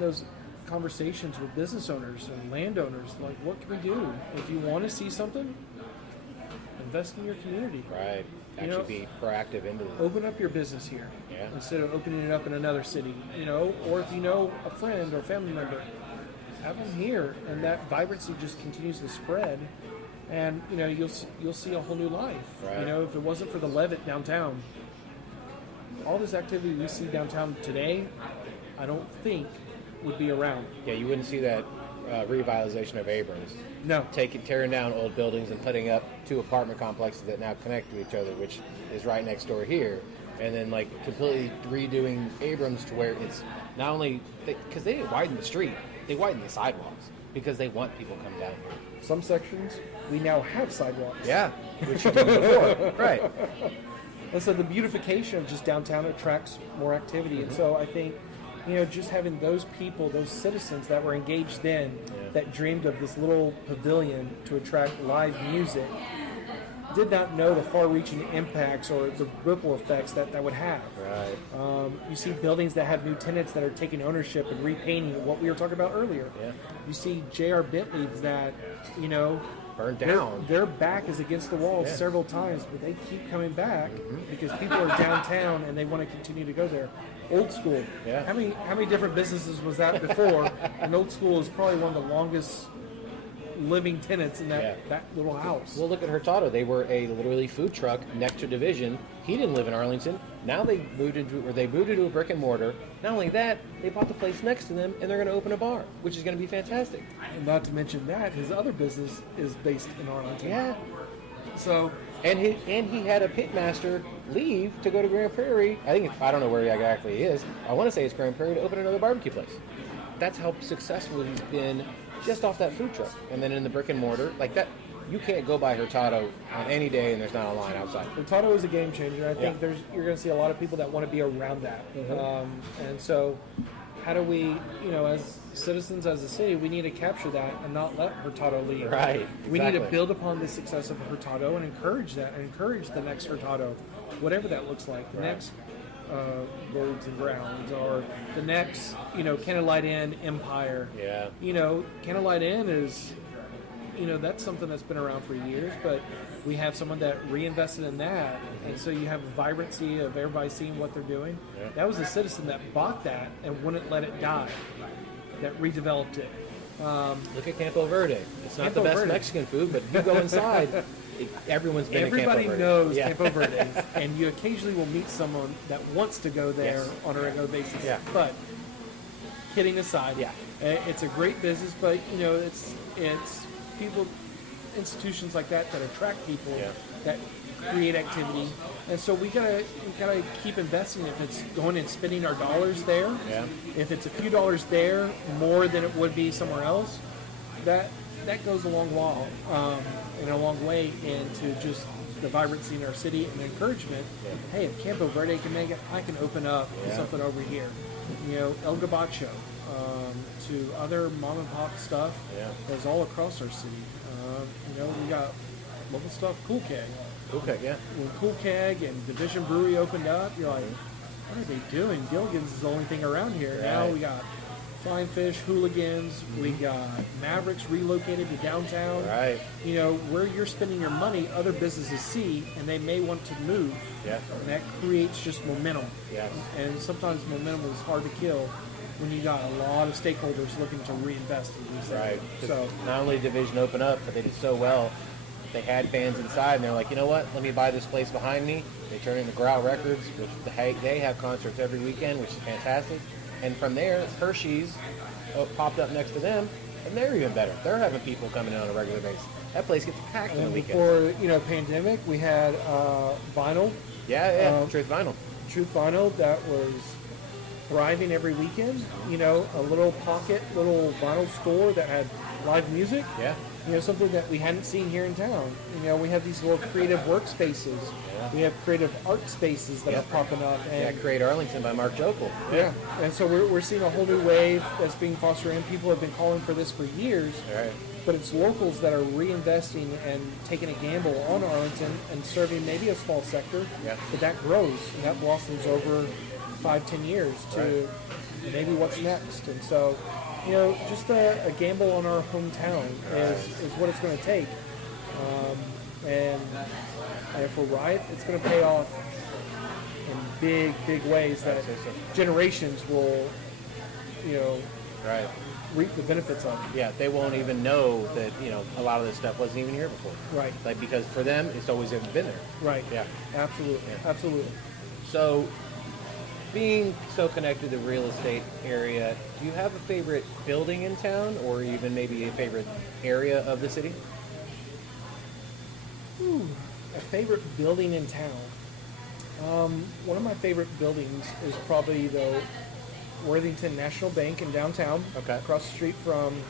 those conversations with business owners and landowners, like, what can we do? If you want to see something, invest in your community. Right. Actually, You know, be proactive into it. Open up your business here Yeah. instead of opening it up in another city. You know, or if you know a friend or family member, have them here, and that vibrancy just continues to spread. And you know, you'll see a whole new life. Right. You know, if it wasn't for the Levitt downtown, all this activity we see downtown today, I don't think would be around. Yeah, you wouldn't see that revitalization of Abrams. No. Tearing down old buildings and putting up 2 apartment complexes that now connect to each other, which is right next door here. And then, like, completely redoing Abrams to where it's not only... Because they didn't widen the street. They widened the sidewalks because they want people to come down here. Some sections, we now have sidewalks. Yeah, which you didn't before. Right. And so the beautification of just downtown attracts more activity. And so I think, you know, just having those people, those citizens that were engaged then, that dreamed of this little pavilion to attract live music, did not know the far-reaching impacts or the ripple effects that would have. Right. You see buildings that have new tenants that are taking ownership and repainting, what we were talking about earlier. Yeah. You see J.R. Bentley that, you know, Burned down. Their back is against the wall Yeah. several times, but they keep coming back because people are downtown and they want to continue to go there. Old School. Yeah. How many different businesses was that before? And Old School is probably one of the longest living tenants in that little house. Well, look at Hurtado. They were a literally food truck next to Division. He didn't live in Arlington. Now they moved into a brick and mortar. Not only that, they bought the place next to them, and they're going to open a bar, which is going to be fantastic. And not to mention that his other business is based in Arlington. Yeah. So And he had a pitmaster leave to go to Grand Prairie. I don't know where he exactly is. I want to say it's Grand Prairie to open another barbecue place. That's how successful he's been just off that food truck. And then in the brick and mortar, like that, you can't go by Hurtado on any day and there's not a line outside. Hurtado is a game changer. I think Yeah. you're going to see a lot of people that want to be around that. And so how do we, you know, as citizens, as a city, we need to capture that and not let Hurtado leave. Right, We need to exactly. build upon the success of Hurtado and encourage that, and encourage the next Hurtado, whatever that looks like. The next Roads and Grounds, or the next, you know, Candlelight Inn Empire. Yeah. You know, Candlelight Inn is, you know, that's something that's been around for years, but we have someone that reinvested in that, and so you have a vibrancy of everybody seeing what they're doing. Yeah. That was a citizen that bought that and wouldn't let it die, that redeveloped it. Look at Campo Verde. It's not Campo the best Verde. Mexican food, but you go inside, everyone's been Everybody in Campo Verde. knows Yeah. Campo Verde, and you occasionally will meet someone that wants to go there Yes. on a regular basis. Yeah. But kidding aside, Yeah. It's a great business, but you know, it's people, institutions like that attract people, Yeah. that create activity, and so we gotta keep investing. If it's going and spending our dollars there, Yeah. if it's a few dollars there more than it would be somewhere else, that goes a long while, and a long way into just the vibrancy in our city and encouragement. Hey, if Campo Verde can make it, I can open up Yeah. something over here. You know, El Gabacho, to other mom and pop stuff Yeah. that's all across our city. You know, we got local stuff, Cool Keg. Okay, yeah. When Cool Keg and Division Brewery opened up, you're like, what are they doing? Gilligan's is the only thing around here. Now Right. we got Flying Fish, Hooligans, we got Mavericks relocated to downtown. Right. You know, where you're spending your money, other businesses see, and they may want to move. Yeah. And that creates just momentum. Yes. And sometimes momentum is hard to kill when you got a lot of stakeholders looking to reinvest in these Right. things. So, not only did Division open up, but they did so well. They had fans inside, and they're like, you know what? Let me buy this place behind me. They turn into Growl Records, which they have concerts every weekend, which is fantastic. And from there, Hershey's popped up next to them, and they're even better. They're having people coming in on a regular basis. That place gets packed on the and weekends. before, you know, pandemic, we had Vinyl. Yeah, Truth Vinyl. Truth Vinyl, that was thriving every weekend. You know, a little pocket, little vinyl store that had live music. Yeah. You know, something that we hadn't seen here in town. You know, we have these little creative workspaces. Yeah. We have creative art spaces that Yeah. are popping up. Yeah, And Create Arlington by Mark Jokel. yeah, and so we're seeing a whole new wave that's being fostered in. People have been calling for this for years, Right. but it's locals that are reinvesting and taking a gamble on Arlington and serving maybe a small sector, Yeah. but that grows and that blossoms over 5-10 years to Right. maybe what's next. And so, you know, just a gamble on our hometown is what it's going to take. And if we're right, it's going to pay off in big, big ways that generations will, you know, Right. reap the benefits of. Yeah, they won't even know that, you know, a lot of this stuff wasn't even here before. Right, Like, because for them, it's always been there. right. Yeah. Absolutely, Yeah. absolutely. So, being so connected to the real estate area, do you have a favorite building in town, or even maybe a favorite area of the city? A favorite building in town. One of my favorite buildings is probably the Worthington National Bank in downtown, Okay. across the street from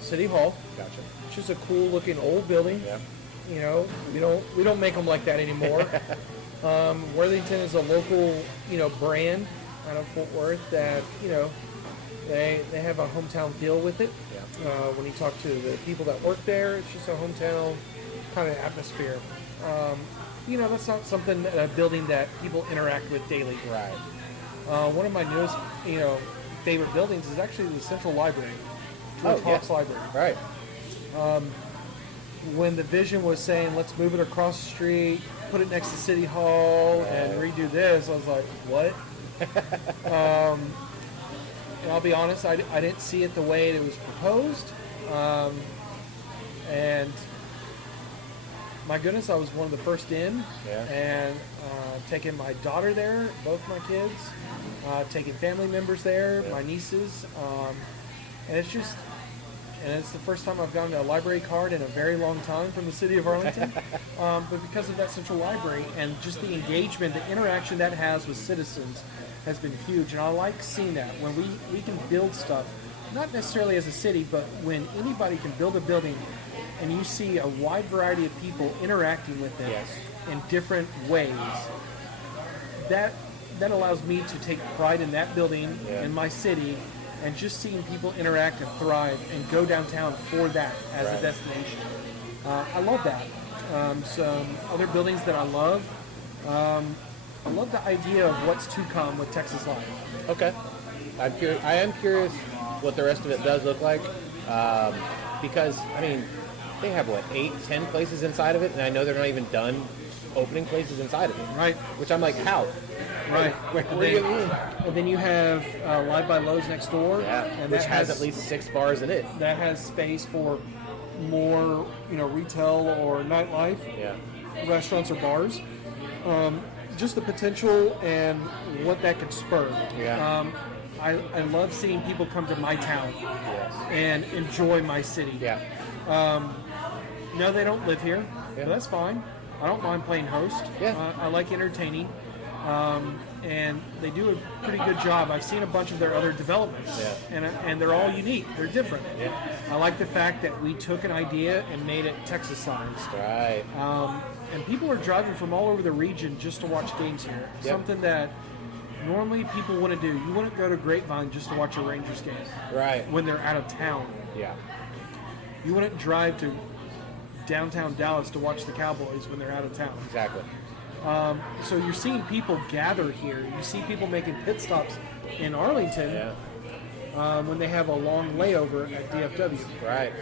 City Hall. Gotcha. It's just a cool looking old building. Yeah. You know, we don't make them like that anymore. Worthington is a local, you know, brand out of Fort Worth that, you know, they have a hometown feel with it. Yeah. When you talk to the people that work there, it's just a hometown kind of atmosphere. You know, that's not something, a building that people interact with daily. Right. One of my newest, you know, favorite buildings is actually the Central Library, George Hawks Library. Right. When the vision was saying, let's move it across the street, put it next to City Hall, and redo this, I was like, what? And I'll be honest, I didn't see it the way it was proposed. And my goodness, I was one of the first in. Yeah. And taking my daughter there, both my kids, taking family members there, my nieces. And it's just, and it's the first time I've gotten a library card in a very long time from the city of Arlington. But because of that central library and just the engagement, the interaction that has with citizens has been huge. And I like seeing that when we can build stuff, not necessarily as a city, but when anybody can build a building and you see a wide variety of people interacting with it Yes. in different ways, that allows me to take pride in that building, in my city, and just seeing people interact and thrive and go downtown for that as a destination. I love that. Some other buildings that I love the idea of what's to come with Texas Live. Okay. I am curious what the rest of it does look like, because, I mean, they have, 8-10 places inside of it, and I know they're not even done opening places inside of it. Right. Which I'm like, how? Right. Where are you getting in? And then you have Live by Lowe's next door. Yeah, And which that has at least 6 bars in it. That has space for more, you know, retail or nightlife, Yeah. restaurants or bars. Just the potential and what that could spur. Yeah. I love seeing people come to my town Yes. and enjoy my city. Yeah. No, they don't live here, Yeah. but that's fine. I don't mind playing host. Yeah. I like entertaining. And they do a pretty good job. I've seen a bunch of their other developments, and they're all unique. They're different. Yeah. I like the fact that we took an idea and made it Texas-sized. Right. And people are driving from all over the region just to watch games here. Yep. Something that normally people wouldn't do. You wouldn't go to Grapevine just to watch a Rangers game Right. when they're out of town. Yeah. You wouldn't drive to downtown Dallas to watch the Cowboys when they're out of town. Exactly. So you're seeing people gather here. You see people making pit stops in Arlington Yeah. when they have a long layover at DFW. Right.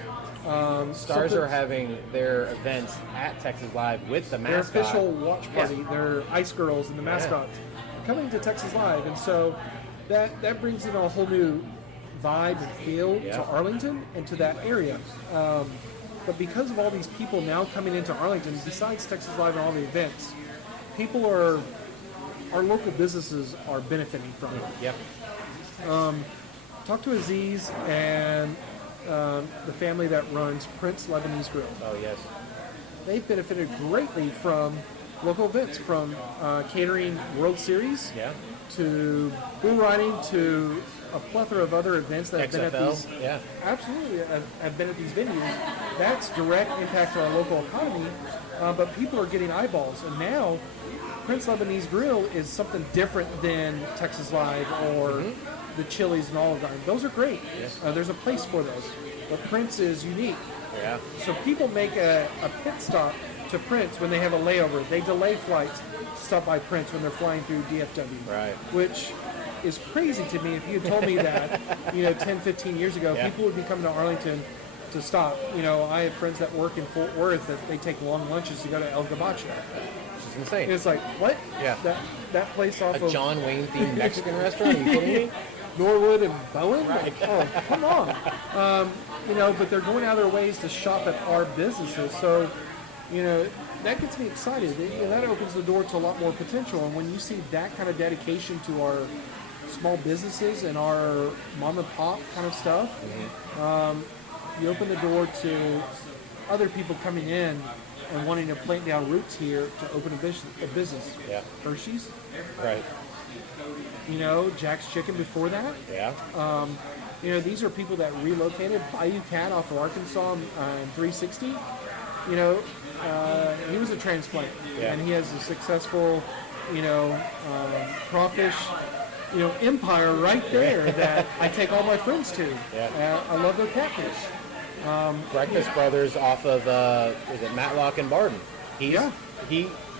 Stars are having their events at Texas Live with the Their mascot. official watch party, their Ice Girls and the mascots coming to Texas Live. And so that brings in a whole new vibe and feel to Arlington and to that area. But because of all these people now coming into Arlington, besides Texas Live and all the events, our local businesses are benefiting from it. Yep. Talk to Aziz and the family that runs Prince Lebanese Grill. Oh, yes. They've benefited greatly from local events from catering World Series Yeah. to bull riding to a plethora of other events that have been at XFL. these. Yeah. Absolutely, have been at these venues. That's direct impact to our local economy, but people are getting eyeballs. And now, Prince Lebanese Grill is something different than Texas Live or the Chili's and Olive Garden. Those are great. Yes. There's a place for those. But Prince is unique. Yeah. So people make a pit stop to Prince when they have a layover. They delay flights to stop by Prince when they're flying through DFW. Right. Which is crazy to me. If you had told me that, 10, 15 years ago, Yeah. people would be coming to Arlington to stop. I have friends that work in Fort Worth that they take long lunches to go to El Gabacho. It's insane. And it's like, what? Yeah. That place off A of John Wayne themed Mexican restaurant? Are you kidding me? Norwood and Bowen? Like, oh, come on. But they're going out of their ways to shop at our businesses. So, that gets me excited. That opens the door to a lot more potential. And when you see that kind of dedication to our small businesses and our mom and pop kind of stuff, you open the door to other people coming in and wanting to plant down roots here to open a business. Yeah. Hershey's, Right. Jack's Chicken before that. Yeah. These are people that relocated. Bayou Cat off of Arkansas in 360. He was a transplant, Yeah. and he has a successful, crawfish, empire right there that I take all my friends to. Yeah. I love their catfish. Breakfast Brothers off of, is it Matlock and Barden? He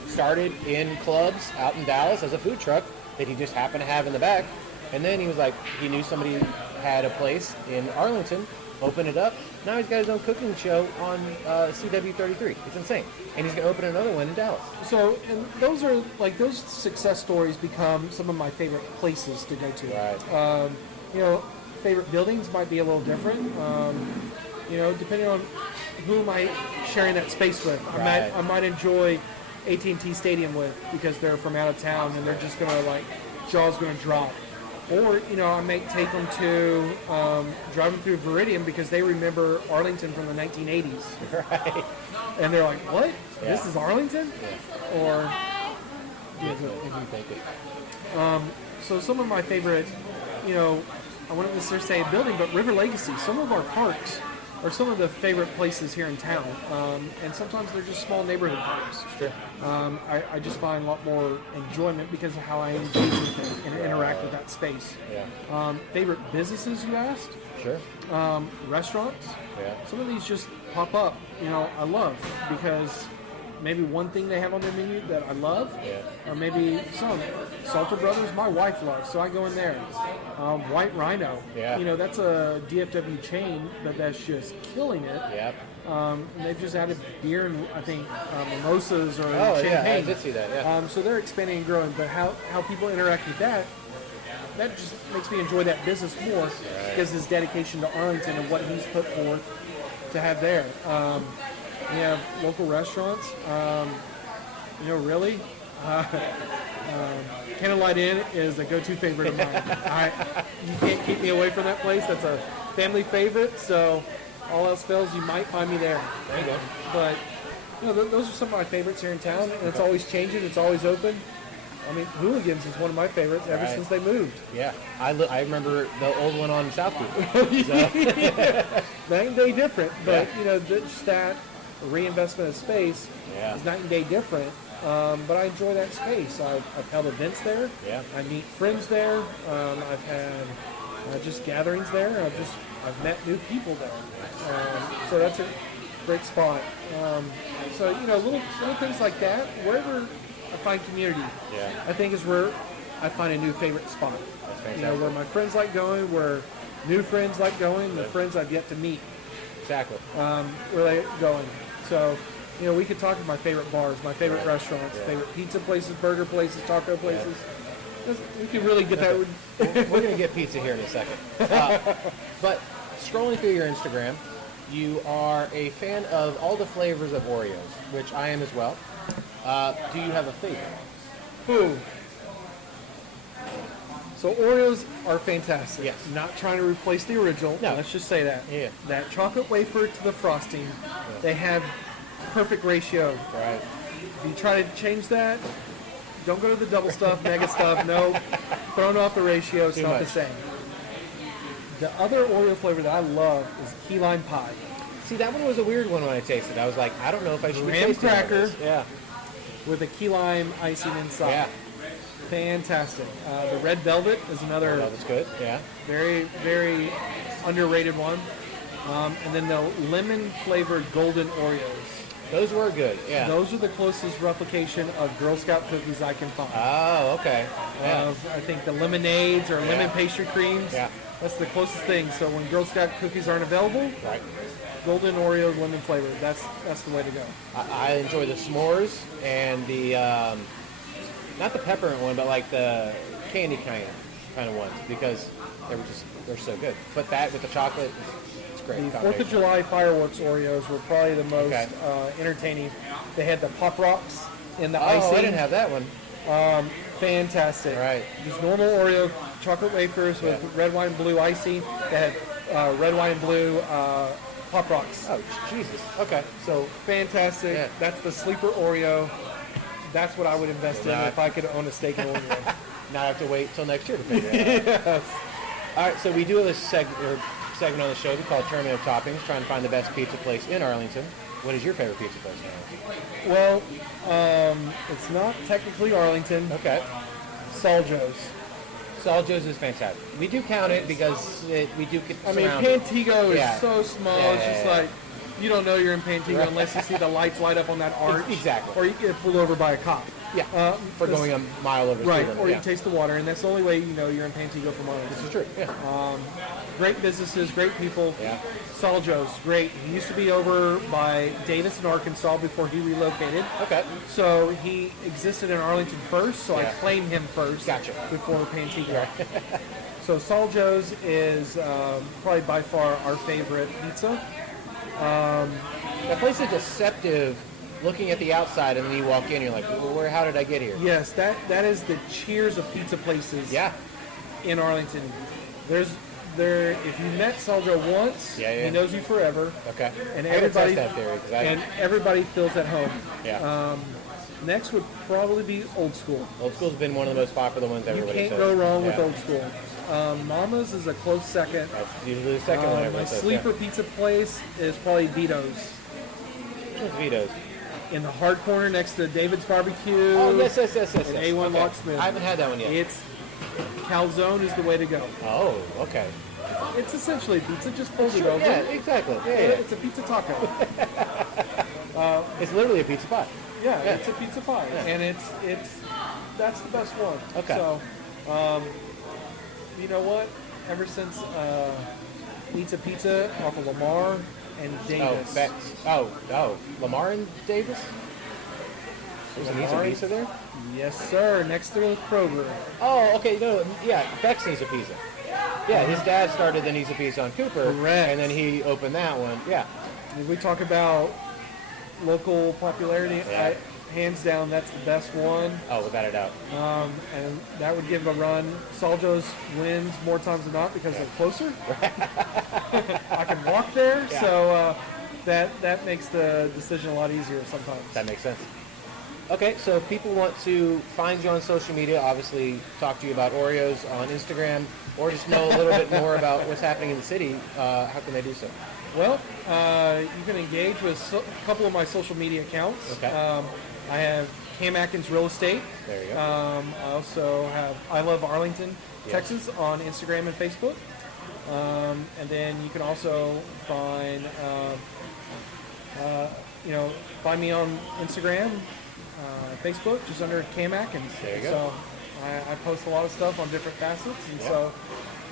started in clubs out in Dallas as a food truck that he just happened to have in the back. And then he was like, he knew somebody had a place in Arlington, opened it up. Now he's got his own cooking show on CW33. It's insane. And he's going to open another one in Dallas. So, and those are, those success stories become some of my favorite places to go to. Right. Favorite buildings might be a little different. Depending on who am I sharing that space with. Right. I might enjoy AT&T Stadium with because they're from out of town and they're just going to jaw's going to drop. Or, I may take them to driving through Viridian because they remember Arlington from the 1980s. Right. And they're like, what? Yeah. This is Arlington? Yeah. Or, If you think it. so some of my favorite, I wouldn't necessarily say a building, but River Legacy, some of our parks are some of the favorite places here in town. And sometimes they're just small neighborhood parks. Sure. I just find a lot more enjoyment because of how I engage with it and interact with that space. Yeah. Favorite businesses, you asked? Sure. Restaurants? Yeah. Some of these just pop up, I love because maybe one thing they have on their menu that I love, or maybe some. Salter Brothers, my wife loves, so I go in there. White Rhino, that's a DFW chain, but that's just killing it. Yep. And they've just added beer and I think mimosas or Oh, champagne. yeah, I did see that, yeah. So they're expanding and growing, but how people interact with that just makes me enjoy that business more because his dedication to Arlington and what he's put forth to have there. We have local restaurants. Really, Candlelight Inn is a go-to favorite of mine. You can't keep me away from that place. That's a family favorite. So, all else fails, you might find me there. There you go. But those are some of my favorites here in town, and it's always changing. It's always open. I mean, Hooligans is one of my favorites ever since they moved. Yeah, I remember the old one on Southgate. Night and day different, but just that reinvestment of space is night and day different. But I enjoy that space. I've held events there. Yeah. I meet friends there. I've had just gatherings there. I've met new people there. So that's a great spot. So little things like that. Wherever I find community, I think is where I find a new favorite spot. That's fantastic. Where my friends like going, where new friends like going, the friends I've yet to meet. Exactly. Where they going. So, we could talk about my favorite bars, my favorite restaurants, favorite pizza places, burger places, taco places. We could really get that. We're going to get pizza here in a second. But scrolling through your Instagram, you are a fan of all the flavors of Oreos, which I am as well. Do you have a favorite? Ooh. So Oreos are fantastic. Yes. Not trying to replace the original. No. Let's just say that. Yeah. That chocolate wafer to the frosting, they have perfect ratio. Right. If you try to change that, don't go to the double stuff, mega stuff. No, thrown off the ratio. It's not the same. The other Oreo flavor that I love is key lime pie. See, that one was a weird one when I tasted it. I was like, I don't know if I should be Graham tasting cracker. this. Yeah. With a key lime icing inside. Yeah. Fantastic. The red velvet is another. That's good. Yeah. Very, very underrated one. And then the lemon flavored golden Oreos. Those were good. Yeah. Those are the closest replication of Girl Scout cookies I can find. Oh, okay. Yeah. I think the lemonades or lemon pastry creams. Yeah. That's the closest thing. So when Girl Scout cookies aren't available, Right. golden Oreo lemon flavor. That's the way to go. I enjoy the s'mores and the not the peppermint one, but like the candy kind of ones because they're so good. Put that with the chocolate. It's great. The 4th of July fireworks Oreos were probably the most entertaining. They had the Pop Rocks in the icing. Oh, I didn't have that one. Fantastic. Right. These normal Oreo chocolate wafers with red, white, and blue icing. They had red, white, and blue Pop Rocks. Oh, Jesus. Okay. So fantastic. Yeah. That's the sleeper Oreo. That's what I would invest in if I could own a steak and Oreo. Not have to wait till next year to figure it out. Yes. All right, so we do have a segment on the show we call Tournament of Toppings, trying to find the best pizza place in Arlington. What is your favorite pizza place in Arlington? Well, it's not technically Arlington. Okay. Sol Joe's. Sol Joe's is fantastic. We do count it because we do get surrounded. Pantego is so small. It's just like, you don't know you're in Pantego unless you see the lights light up on that arch. Exactly. Or you get pulled over by a cop. Yeah. For going a mile over the speed limit. Or you taste the water, and that's the only way you know you're in Pantego from Arlington. This is true. Yeah. Great businesses, great people. Yeah. Sol Joe's, great. He used to be over by Davis in Arkansas before he relocated. Okay. So he existed in Arlington first, so I claimed him first. Gotcha. Before Pantego. So Sol Joe's is probably by far our favorite pizza. That place is deceptive. Looking at the outside, and then you walk in, you're like, well, how did I get here? Yes, that is the Cheers of pizza places. Yeah. In Arlington, if you met Sol Joe once, he knows you forever. Okay. And I would everybody test that theory, and everybody feels at home. Yeah. Next would probably be Old School. Old School's been one of the most popular ones everybody says. You can't go wrong with Old School. Mama's is a close second. That's usually the second one. My sleeper pizza place is probably Vito's. What's Vito's? In the hard corner next to David's Barbecue. Oh, yes. And A1 Locksmith. I haven't had that one yet. Calzone is the way to go. Oh, okay. It's essentially pizza, just folded over. Yeah, exactly. Yeah. It's a pizza taco. It's literally a pizza pie. Yeah, it's a pizza pie, and that's the best one. Okay. So, you know what? Ever since Pizza off of Lamar and Davis. Oh, Lamar and Davis? There's an pizza there? Yes, sir. Next to the Kroger. Oh, okay. No, yeah, Beck's Nisa Pizza. Yeah, his dad started the Nisa Pizza on Cooper. Correct. And then he opened that one. Yeah. If we talk about local popularity, hands down, that's the best one. Oh, without a doubt. And that would give a run. Sol Joe's wins more times than not because they're closer. I can walk there, so that makes the decision a lot easier sometimes. That makes sense. Okay, so if people want to find you on social media, obviously talk to you about Oreos on Instagram, or just know a little bit more about what's happening in the city, how can they do so? Well, you can engage with a couple of my social media accounts. Okay. I have Cam Atkins Real Estate. There you go. I also have I Love Arlington, Texas on Instagram and Facebook. And then you can also find find me on Instagram, Facebook, just under Cam Atkins. There you go. So I post a lot of stuff on different facets, and so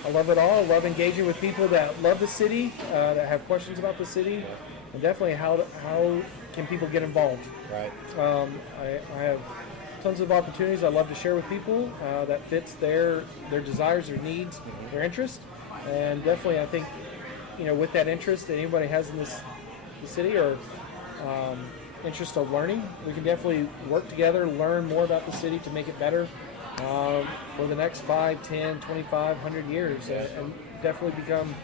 I love it all. I love engaging with people that love the city, that have questions about the city, and definitely how can people get involved. Right. I have tons of opportunities I love to share with people that fits their desires, their needs, their interests, and definitely I think with that interest that anybody has in the city or interest of learning, we can definitely work together, learn more about the city to make it better for the next 5, 10, 25, 100 years, and definitely become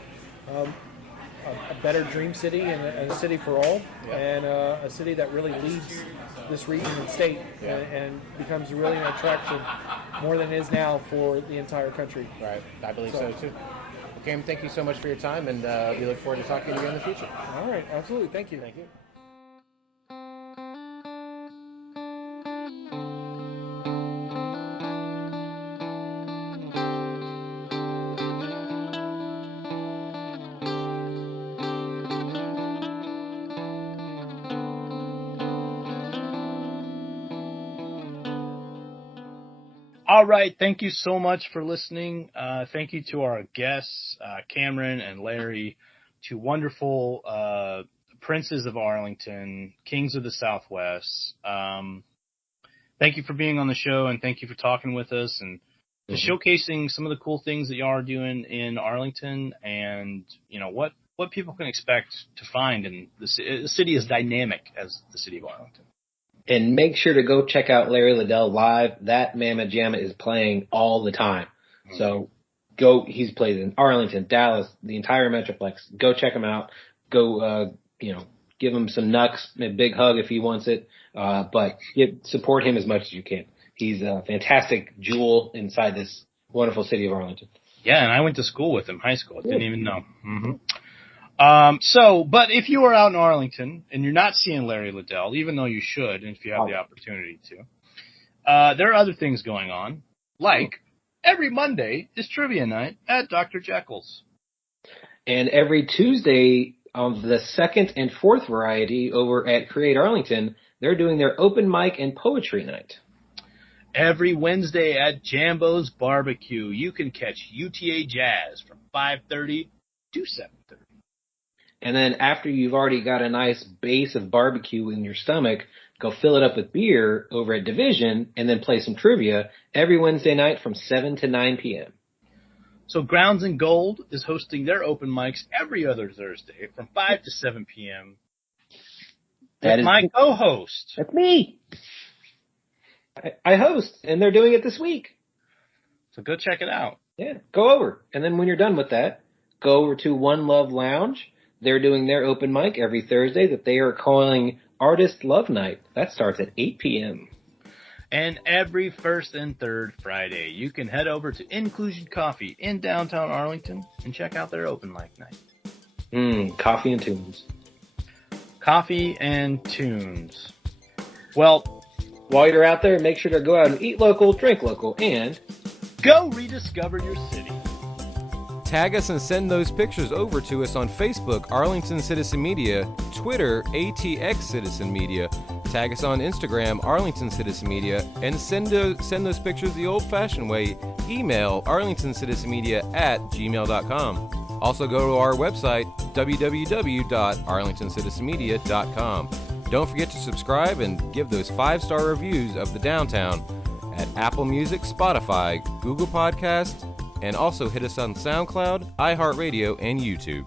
a better dream city and a city for all, and a city that really leads this region and state and becomes really an attraction more than it is now for the entire country. Right. I believe so too. Well, Cam, thank you so much for your time, and we look forward to talking to you in the future. All right, absolutely. Thank you. Thank you. All right. Thank you so much for listening. Thank you to our guests, Cameron and Larry, two wonderful princes of Arlington, kings of the Southwest. Thank you for being on the show, and thank you for talking with us and just showcasing some of the cool things that y'all are doing in Arlington, and what people can expect to find in the city as dynamic as the city of Arlington. And make sure to go check out Larry Ladale live. That Mamma Jamma is playing all the time. So he's played in Arlington, Dallas, the entire Metroplex. Go check him out. Go, give him some nucks, a big hug if he wants it. But support him as much as you can. He's a fantastic jewel inside this wonderful city of Arlington. Yeah, and I went to school with him, high school. I didn't even know. But if you are out in Arlington and you're not seeing Larry Ladale, even though you should, and if you have the opportunity to, there are other things going on, like every Monday is trivia night at Dr. Jekyll's. And every Tuesday on the second and fourth variety over at Create Arlington, they're doing their open mic and poetry night. Every Wednesday at Jambo's Barbecue, you can catch UTA Jazz from 5:30 to 7:30. And then after you've already got a nice base of barbecue in your stomach, go fill it up with beer over at Division and then play some trivia every Wednesday night from 7 to 9 p.m. So Grounds and Gold is hosting their open mics every other Thursday from 5 to 7 p.m. That's my co-host. That's me. I host, and they're doing it this week. So go check it out. Yeah, go over. And then when you're done with that, go over to One Love Lounge. They're doing their open mic every Thursday that they are calling Artist Love Night. That starts at 8 p.m. And every first and third Friday, you can head over to Inclusion Coffee in downtown Arlington and check out their open mic night. Coffee and tunes. Coffee and tunes. Well, while you're out there, make sure to go out and eat local, drink local, and go rediscover your city. Tag us and send those pictures over to us on Facebook, Arlington Citizen Media, Twitter, ATX Citizen Media. Tag us on Instagram, Arlington Citizen Media, and send those pictures the old-fashioned way. Email arlingtoncitizenmedia@gmail.com. Also go to our website, www.arlingtoncitizenmedia.com. Don't forget to subscribe and give those 5-star reviews of the downtown at Apple Music, Spotify, Google Podcasts, and also hit us on SoundCloud, iHeartRadio, and YouTube.